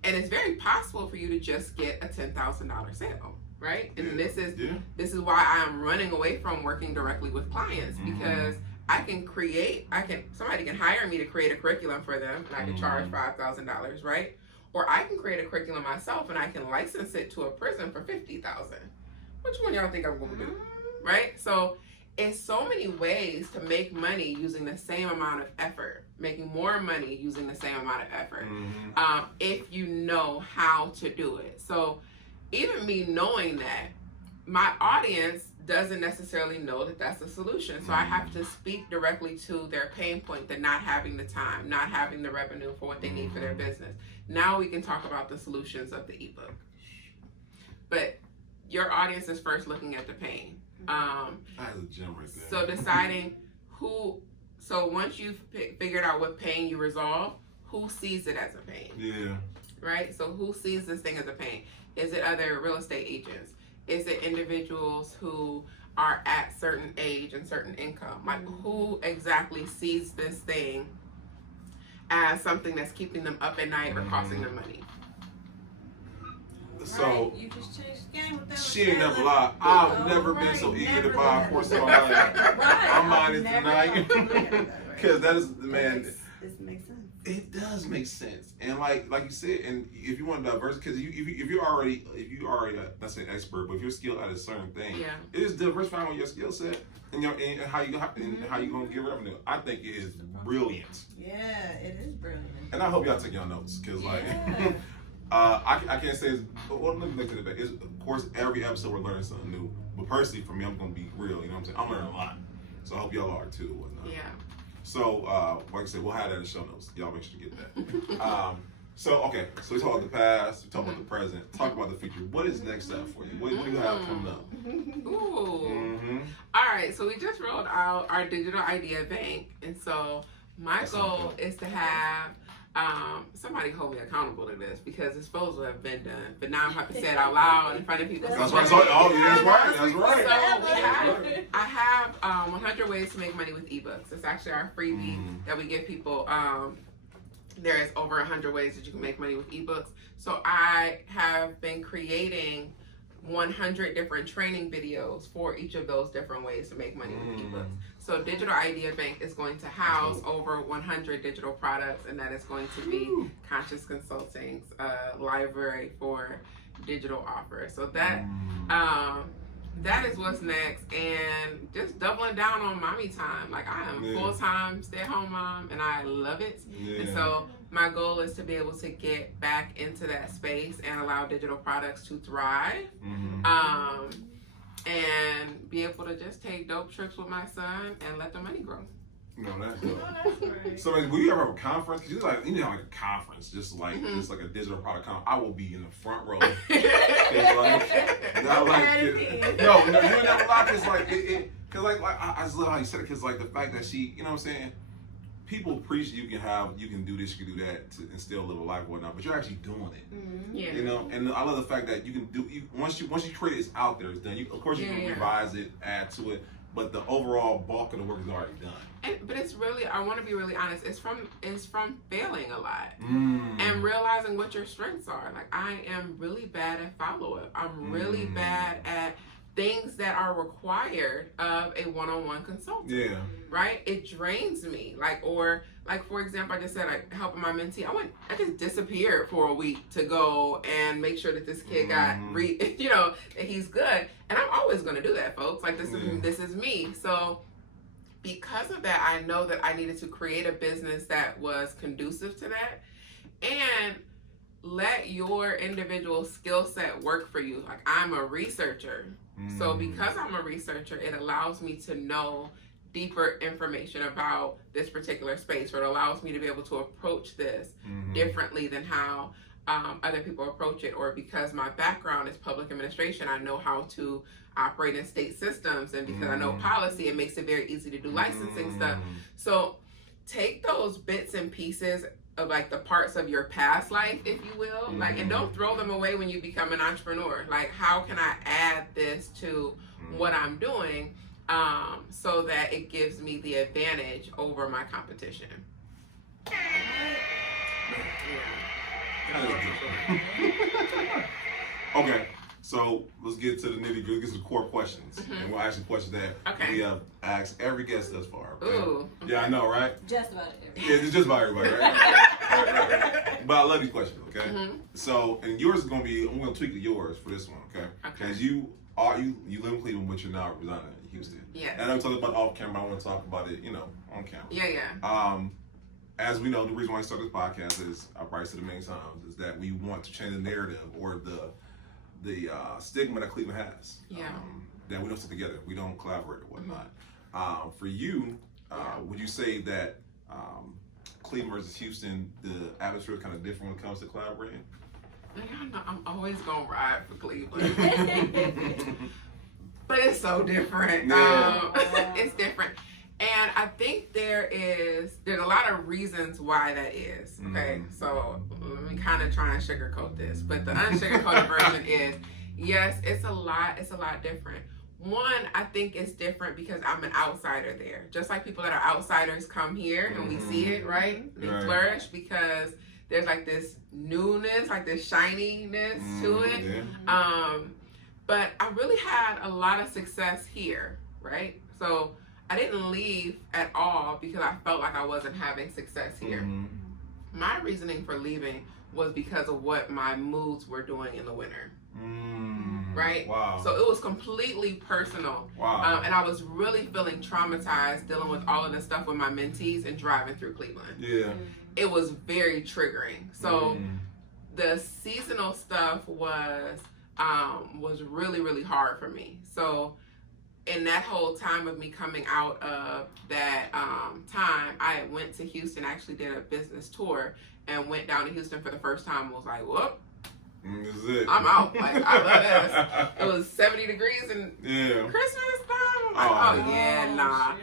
And it's very possible for you to just get a $10,000 sale, right? And this is why I'm running away from working directly with clients, because somebody can hire me to create a curriculum for them and I can charge $5,000, right? Or I can create a curriculum myself and I can license it to a prison for $50,000. Which one y'all think I'm going to do, right? So it's so many ways to make money using the same amount of effort, making more money using the same amount of effort, if you know how to do it. So even me knowing that, my audience doesn't necessarily know that that's the solution. So I have to speak directly to their pain point, the not having the time, not having the revenue for what they need for their business. Now we can talk about the solutions of the ebook. But your audience is first looking at the pain. That is a gem right there. So deciding so once you've figured out what pain you resolve, who sees it as a pain? Yeah. Right? So who sees this thing as a pain? Is it other real estate agents? Is it individuals who are at certain age and certain income? Like who exactly sees this thing as something that's keeping them up at night or costing them money? So you just changed the game with that. she ain't never lied. I've never been so eager to buy a course in my life. I'm mine is tonight. Because that is, man. It makes sense. It does make sense, and like you said, and if you want to diverse, because if you're already not saying expert, but if you're skilled at a certain thing, it is diversifying on your skill set and how you gonna get revenue. I think it is brilliant. Yeah, it is brilliant. And I hope y'all take your notes, because I can't say it's, well, let me look at it back. Of course, every episode we're learning something new, but personally for me, I'm gonna be real. You know what I'm saying? I'm learning a lot, so I hope y'all are too. And whatnot. Yeah. So, like I said, we'll have that in the show notes. Y'all make sure to get that. So we talk about the past, we talk about the present, talk about the future. What is next up for you? What do you have coming up? Ooh. All right, so we just rolled out our digital idea bank. And so my goal is to have somebody hold me accountable to this, because it's supposed to have been done. But now I'm going to say it out loud in front of people. That's right. Oh, yeah, that's right. That's right. So I have 100 ways to make money with ebooks. It's actually our freebie that we give people. There is over 100 ways that you can make money with ebooks. So I have been creating 100 different training videos for each of those different ways to make money with ebooks. So Digital Idea Bank is going to house over 100 digital products, and that is going to be Conscious Consulting's library for digital offers. So that that is what's next, and just doubling down on mommy time. Like I am full-time stay-at-home mom, and I love it. And so my goal is to be able to get back into that space and allow digital products to thrive. And be able to just take dope trips with my son and let the money grow. No, that's dope. That's great. So, will you ever have a conference? Cause you need to have like a conference, just like a digital product conference. I will be in the front row. No, you never lie. Cause cause I just love how you said it. Cause like the fact that she, you know what I'm saying. People preach you can do this, you can do that to instill live a life or whatnot, but you're actually doing it. Yeah. You know, and I love the fact that you can do. Once you create it, it's out there. It's done. Of course, you can revise it, add to it, but the overall bulk of the work is already done. But it's really, I want to be really honest. It's from failing a lot and realizing what your strengths are. Like I am really bad at follow up. I'm really bad at things that are required of a one-on-one consultant. Yeah. Right? It drains me. For example, I just said like helping my mentee. I just disappeared for a week to go and make sure that this kid got that he's good. And I'm always gonna do that, folks. Like this is me. So because of that, I know that I needed to create a business that was conducive to that and let your individual skill set work for you. Like I'm a researcher. So because I'm a researcher, it allows me to know deeper information about this particular space, or it allows me to be able to approach this differently than how other people approach it. Or because my background is public administration, I know how to operate in state systems, and because I know policy, it makes it very easy to do licensing stuff. So take those bits and pieces of like the parts of your past life, if you will, like, and don't throw them away when you become an entrepreneur. Like, how can I add this to what I'm doing so that it gives me the advantage over my competition? Okay, so let's get to the nitty gritty, get to the core questions. And we'll ask you questions that we have asked every guest thus far. Okay? Ooh. Yeah, I know, right? Just about everything. Yeah, it's just about everybody, right? But I love these questions, okay? So, and yours is gonna be, I'm gonna tweak yours for this one, okay? Because you live in Cleveland, but you're now residing in Houston. Yes. And I'm talking about off camera. I want to talk about it, on camera. Yeah. As we know, the reason why I started this podcast is, I've probably said it many times, is that we want to change the narrative or the stigma that Cleveland has. That we don't sit together, we don't collaborate or whatnot. For you, would you say that Cleveland versus Houston, the atmosphere is kind of different when it comes to collaborating? Y'all know I'm always gonna ride for Cleveland. But it's so different. It's different. And I think there's a lot of reasons why that is. Okay, so let me kind of try and sugarcoat this. But the unsugarcoated version is, yes, it's a lot different. One, I think it's different because I'm an outsider there. Just like people that are outsiders come here and we see it, right? They flourish because there's like this newness, like this shininess to it. But I really had a lot of success here, right? So I didn't leave at all because I felt like I wasn't having success here. My reasoning for leaving was because of what my moods were doing in the winter. Right? Wow. So it was completely personal. Wow. And I was really feeling traumatized dealing with all of this stuff with my mentees and driving through Cleveland. Yeah. It was very triggering. So the seasonal stuff was really, really hard for me. So in that whole time of me coming out of that time, I went to Houston, actually did a business tour and went down to Houston for the first time and was like, whoop, this is it. I'm out. Like, I love this. It was 70 degrees and Christmas time. I'm like, nah.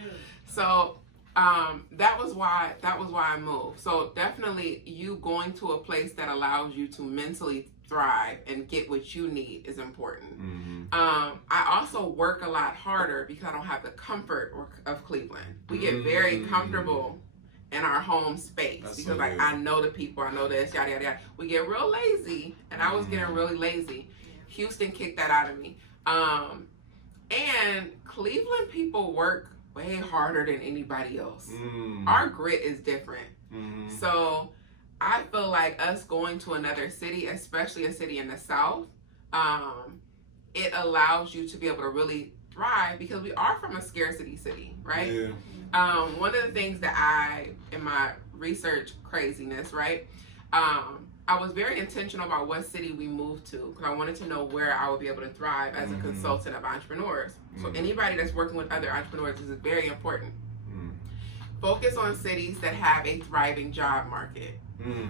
So that was why I moved. So definitely you going to a place that allows you to mentally thrive and get what you need is important. I also work a lot harder because I don't have the comfort of Cleveland. We get very comfortable in our home space because like I know the people, I know this, yada yada yada. We get real lazy, and I was getting really lazy. Houston kicked that out of me. And Cleveland people work way harder than anybody else. Our grit is different. So I feel like us going to another city, especially a city in the South, it allows you to be able to really thrive because we are from a scarcity city, right? One of the things that in my research craziness, right, I was very intentional about what city we moved to because I wanted to know where I would be able to thrive as a consultant of entrepreneurs. So anybody that's working with other entrepreneurs, this is very important. focus on cities that have a thriving job market.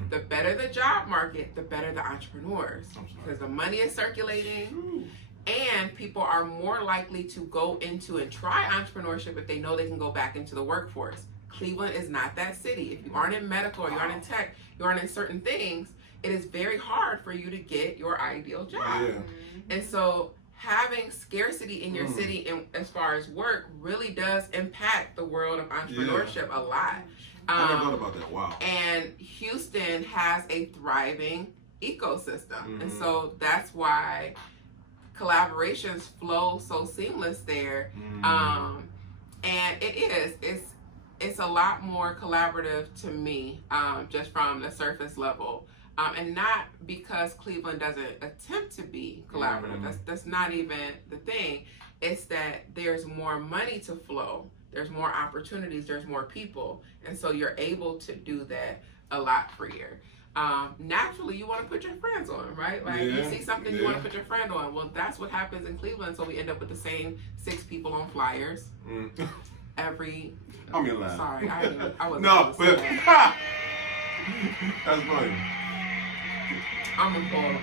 The better the job market, the better the entrepreneurs, because the money is circulating and people are more likely to go into and try entrepreneurship if they know they can go back into the workforce. Cleveland is not that city. If you aren't in medical or you aren't in tech, you aren't in certain things, it is very hard for you to get your ideal job. And so having scarcity in your city in, as far as work really does impact the world of entrepreneurship a lot. I never thought about that. Wow. And Houston has a thriving ecosystem. And so that's why collaborations flow so seamless there. And it's a lot more collaborative to me, just from the surface level. And not because Cleveland doesn't attempt to be collaborative. That's not even the thing. It's that there's more money to flow. There's more opportunities. There's more people. And so you're able to do that a lot freer. Naturally, you want to put your friends on, right? Like you see something, you want to put your friend on. Well, that's what happens in Cleveland. So we end up with the same 6 people on flyers every. I'm in line. Sorry, I wasn't. No, but that's funny. I'm involved.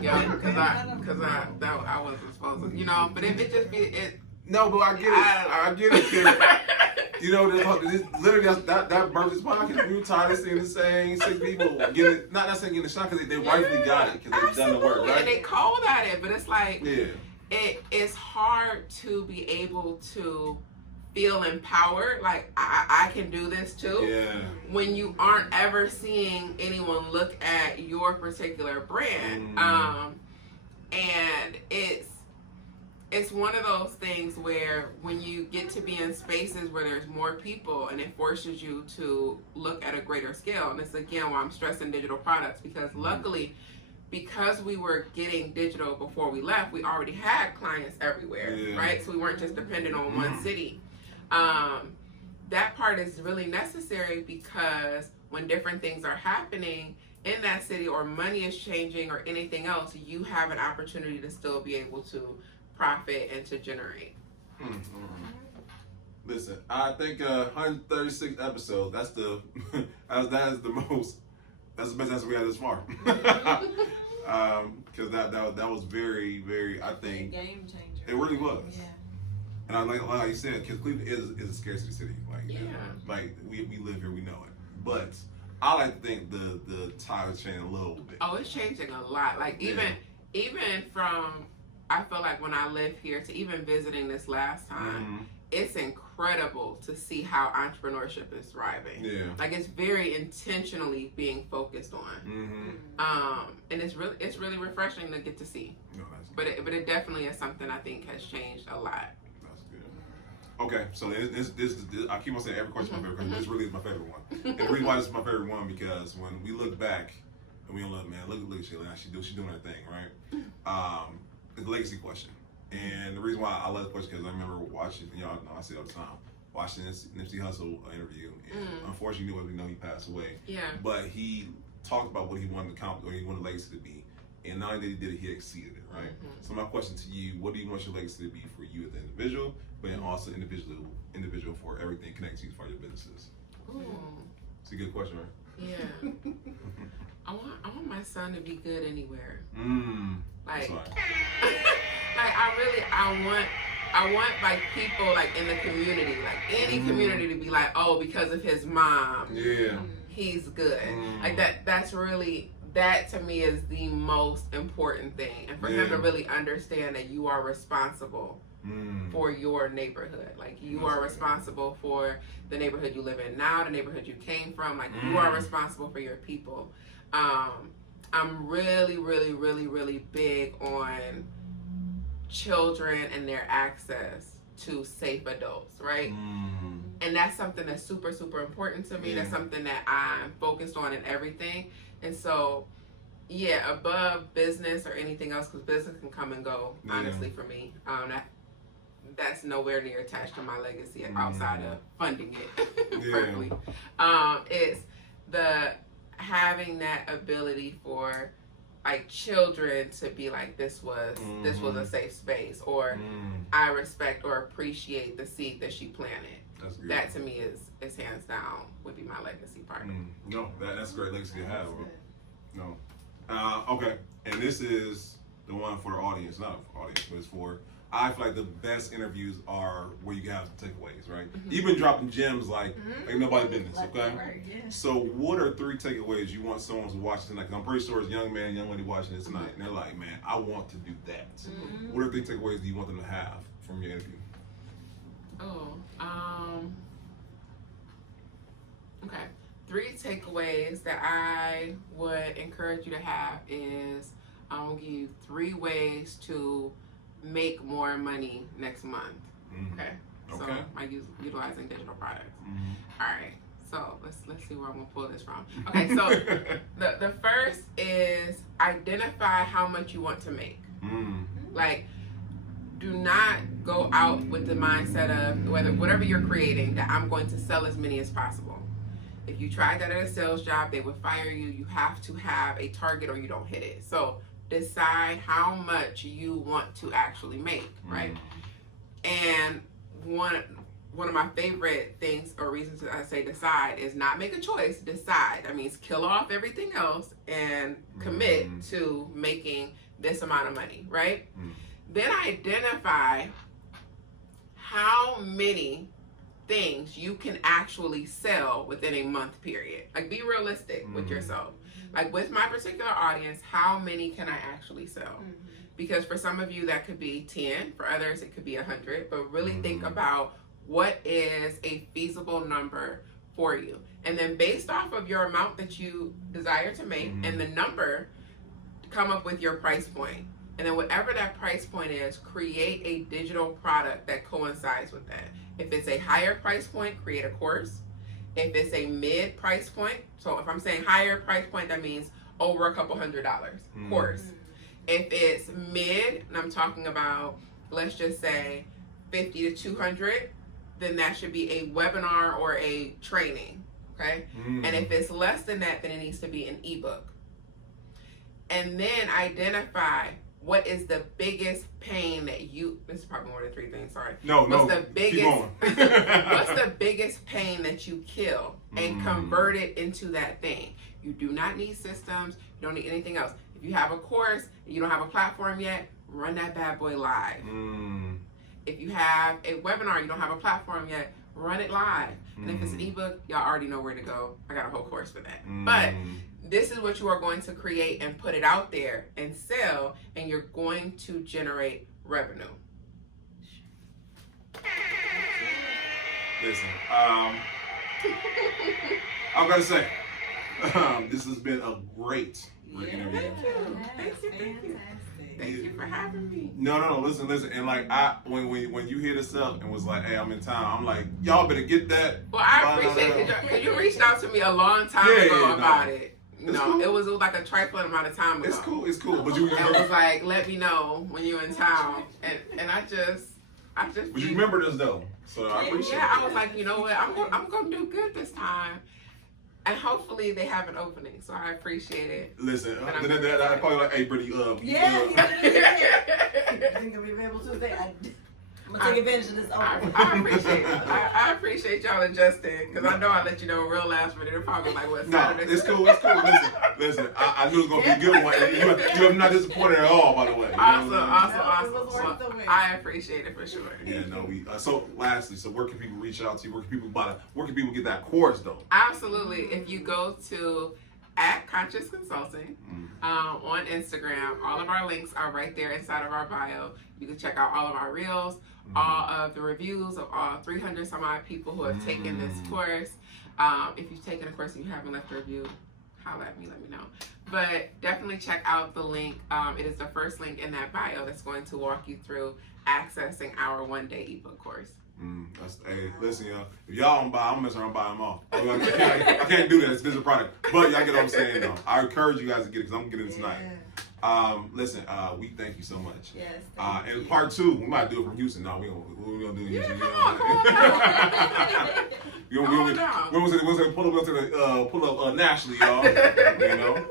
Yeah, because I wasn't supposed to, you know. But if it just be it. No, but I get it. I get it, kid. You know, this literally that birth is podcast. We were tired of seeing the same 6 people getting, not necessarily getting a shot because they rightfully got it because they've done the work, right? And they called at it, but it's like yeah, it's hard to be able to feel empowered. Like I can do this too. Yeah. When you aren't ever seeing anyone look at your particular brand, and it's one of those things where when you get to be in spaces where there's more people and it forces you to look at a greater scale. And it's again why I'm stressing digital products, because luckily, because we were getting digital before we left, we already had clients everywhere, right? So we weren't just dependent on one city. That part is really necessary because when different things are happening in that city or money is changing or anything else, you have an opportunity to still be able to profit and to generate. Listen, I think 136 episodes. That's the that's the best answer we had this far. Because that was very, very, I think game changer. It really was. Yeah. And I like you said, because Cleveland is a scarcity city. Like like we live here, we know it. But I like to think the tide is changing a little bit. Oh, it's changing a lot. Like even from, I feel like when I live here to even visiting this last time, it's incredible to see how entrepreneurship is thriving. Yeah. Like it's very intentionally being focused on. And it's really refreshing to get to see. No, that's good. But it definitely is something I think has changed a lot. That's good. Okay, so this I keep on saying every question is my favorite question. This really is my favorite one. And the reason why this is my favorite one because when we look back and we look, man, look at Sheila, she's doing her thing, right? The legacy question. And the reason why I love the question because I remember watching, y'all know I say it all the time, watching this Nipsey Hussle interview, and unfortunately, we know he passed away. Yeah. But he talked about what he wanted to accomplish, or he wanted the legacy to be, and not only did he did it, he exceeded it, right? So my question to you: what do you want your legacy to be for you as an individual, but then also individual for everything connected to you for your businesses? It's a good question, right? Yeah. I want my son to be good anywhere. Like, I want like people like in the community, like any community to be like, oh, because of his mom, he's good. Like that's really, that to me is the most important thing. And for him to really understand that you are responsible for your neighborhood. Like you are responsible for the neighborhood you live in now, the neighborhood you came from. Like you are responsible for your people. I'm really, really, really, really big on children and their access to safe adults, right? And that's something that's super, super important to me. That's something that I'm focused on in everything. And so, above business or anything else, because business can come and go, honestly, for me. That's nowhere near attached to my legacy outside of funding it perfectly. It's the having that ability for like children to be like, this was a safe space, or I respect or appreciate the seed that she planted. That's good. That to me is hands down would be my legacy part. No, that's a great legacy to have. No. Okay, and this is the one for the audience, not for the audience, but it's for, I feel like the best interviews are where you have some takeaways, right? You've been dropping gems like nobody's business, okay? So what are 3 takeaways you want someone to watch tonight? Because I'm pretty sure it's young man, young lady watching this tonight, and they're like, man, I want to do that. What are 3 takeaways do you want them to have from your interview? Okay. 3 takeaways that I would encourage you to have is I'm going to give you 3 ways to make more money next month. Okay. So by utilizing digital products. All right. So let's see where I'm gonna pull this from. Okay. So the first is identify how much you want to make. Like, do not go out with the mindset of whatever you're creating that I'm going to sell as many as possible. If you tried that at a sales job, they would fire you. You have to have a target or you don't hit it. So decide how much you want to actually make, right? And one of my favorite things or reasons I say decide is not make a choice, decide. That means kill off everything else and commit to making this amount of money, right? Then identify how many things you can actually sell within a month period. Like, be realistic with yourself. Like, with my particular audience, how many can I actually sell? Because for some of you that could be 10, for others it could be 100, but really think about what is a feasible number for you. And then based off of your amount that you desire to make and the number, come up with your price point. And then whatever that price point is, create a digital product that coincides with that. If it's a higher price point, create a course. If it's a mid price point, so if I'm saying higher price point, that means over a couple $100 course. If it's mid, and I'm talking about, let's just say 50 to 200, then that should be a webinar or a training, okay? And if it's less than that, then it needs to be an ebook. And then identify what is the biggest pain that you, this is probably more than 3 things, sorry. What's the biggest, keep going. what's the biggest pain that you kill and convert it into that thing? You do not need systems, you don't need anything else. If you have a course, and you don't have a platform yet, run that bad boy live. If you have a webinar, you don't have a platform yet, run it live. And if it's an ebook, y'all already know where to go. I got a whole course for that. But this is what you are going to create and put it out there and sell, and you're going to generate revenue. Listen, I'm gonna say, this has been a great interview. Thank you for having me. No, listen, and like when you hit us up and was like, hey, I'm in town, I'm like, y'all better get that. Well, I appreciate it, because you reached out to me a long time ago about it. No, it was like a trifling amount of time ago. It's cool. But you was like, let me know when you're in town, and I just. But you remembered us though, so I appreciate it. Yeah, I was like, you know what, I'm gonna do good this time, and hopefully they have an opening. So I appreciate it. Listen, then I call you like, hey, Brittany, yeah, you think you'll be available Tuesday? I'm gonna take advantage of this offer. I appreciate it. I appreciate y'all adjusting, because I know I let you know real last minute. They're probably like, what, Saturday? No, it's cool. Listen, I knew it was gonna be a good one. You have not disappointed at all, by the way. Awesome. I appreciate it for sure. Yeah, no, so lastly, where can people reach out to you? Where can people get that course though? Absolutely. If you go to @Conscious Consulting on Instagram, all of our links are right there inside of our bio. You can check out all of our reels, all of the reviews of all 300 some odd people who have taken this course. If you've taken a course and you haven't left a review, holla at me, let me know. But definitely check out the link. It is the first link in that bio that's going to walk you through accessing our 1-day ebook course. Hey, listen, y'all. If y'all don't buy, I'm gonna mess around and buy them all. I can't do that. It's a product. But y'all get what I'm saying, though. I encourage you guys to get it, because I'm getting it tonight. Listen, we thank you so much. Yes. And part 2, we might do it from Houston. No, we gonna do it in Houston. Come on We're gonna pull up nationally, y'all. You know.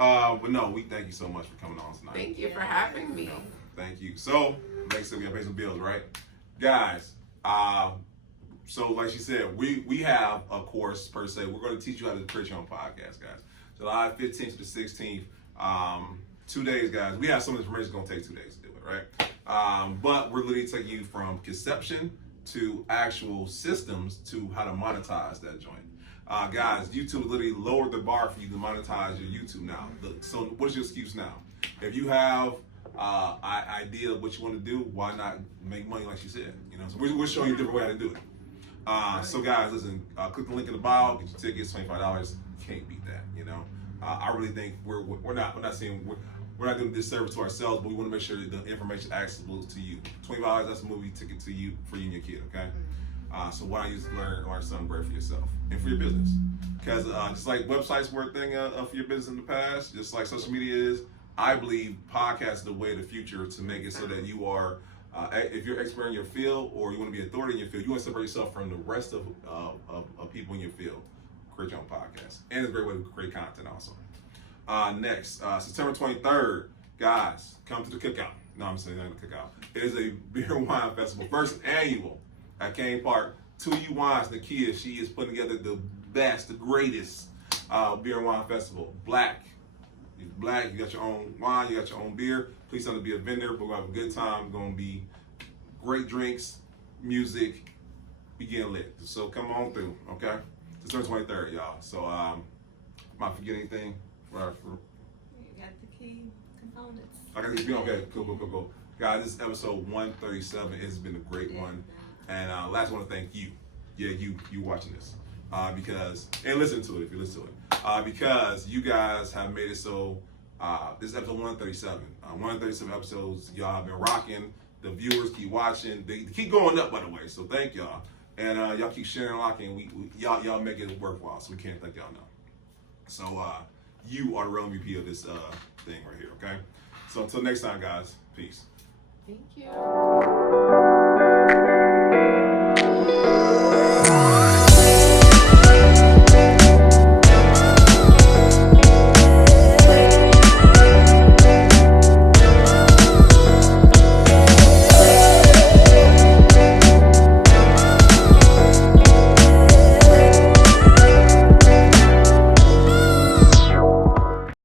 But no, we thank you so much for coming on tonight. Thank you for having me. Thank you. So, next up, we gotta pay some bills, right? Guys, so like she said, we have a course per se. We're going to teach you how to create your own podcast, guys. July 15th to the 16th, 2 days, guys. We have some information. It's going to take 2 days to do it, right? But we're literally taking you from conception to actual systems to how to monetize that joint. Guys, YouTube literally lowered the bar for you to monetize your YouTube now. So what is your excuse now? If you have idea of what you want to do, why not make money like she said? You know, so we're showing you a different way how to do it. So guys, listen, click the link in the bio, get your tickets, $25. Can't beat that, you know. I really think we're not saying we're not doing this service to ourselves, but we want to make sure that the information is accessible to you. $20, that's a movie ticket to you for you and your kid, okay? So why don't you just learn something great for yourself and for your business? Because just like websites were a thing for your business in the past, just like social media is, I believe podcast is the way of the future to make it so that you are, if you're expert in your field or you want to be authority in your field, you want to separate yourself from the rest of people in your field. Create your own podcast. And it's a great way to create content also. Next, September 23rd, guys, come to the cookout. No, I'm saying not the cookout. It is a beer and wine festival, first annual at Kane Park. 2U Wines, Nakia, she is putting together the best, the greatest beer and wine festival. Black, you got your own wine, you got your own beer. Please don't be a vendor, but we'll have a good time. It's going to be great drinks, music, we getting lit. So come on through, okay? September 23rd, y'all. So, am I forgetting anything? You got the key components. Okay, cool. Guys, this is episode 137. It's been a great one. And last, I want to thank you. Yeah, you watching this. Because, and listen to it if you listen to it. Because you guys have made it so, this is episode 137. 137 episodes, y'all have been rocking. The viewers keep watching. They keep going up, by the way. So thank y'all. And y'all keep sharing and locking. Y'all make it worthwhile. So we can't thank y'all enough. So you are the real MVP of this thing right here, okay? So until next time, guys. Peace. Thank you.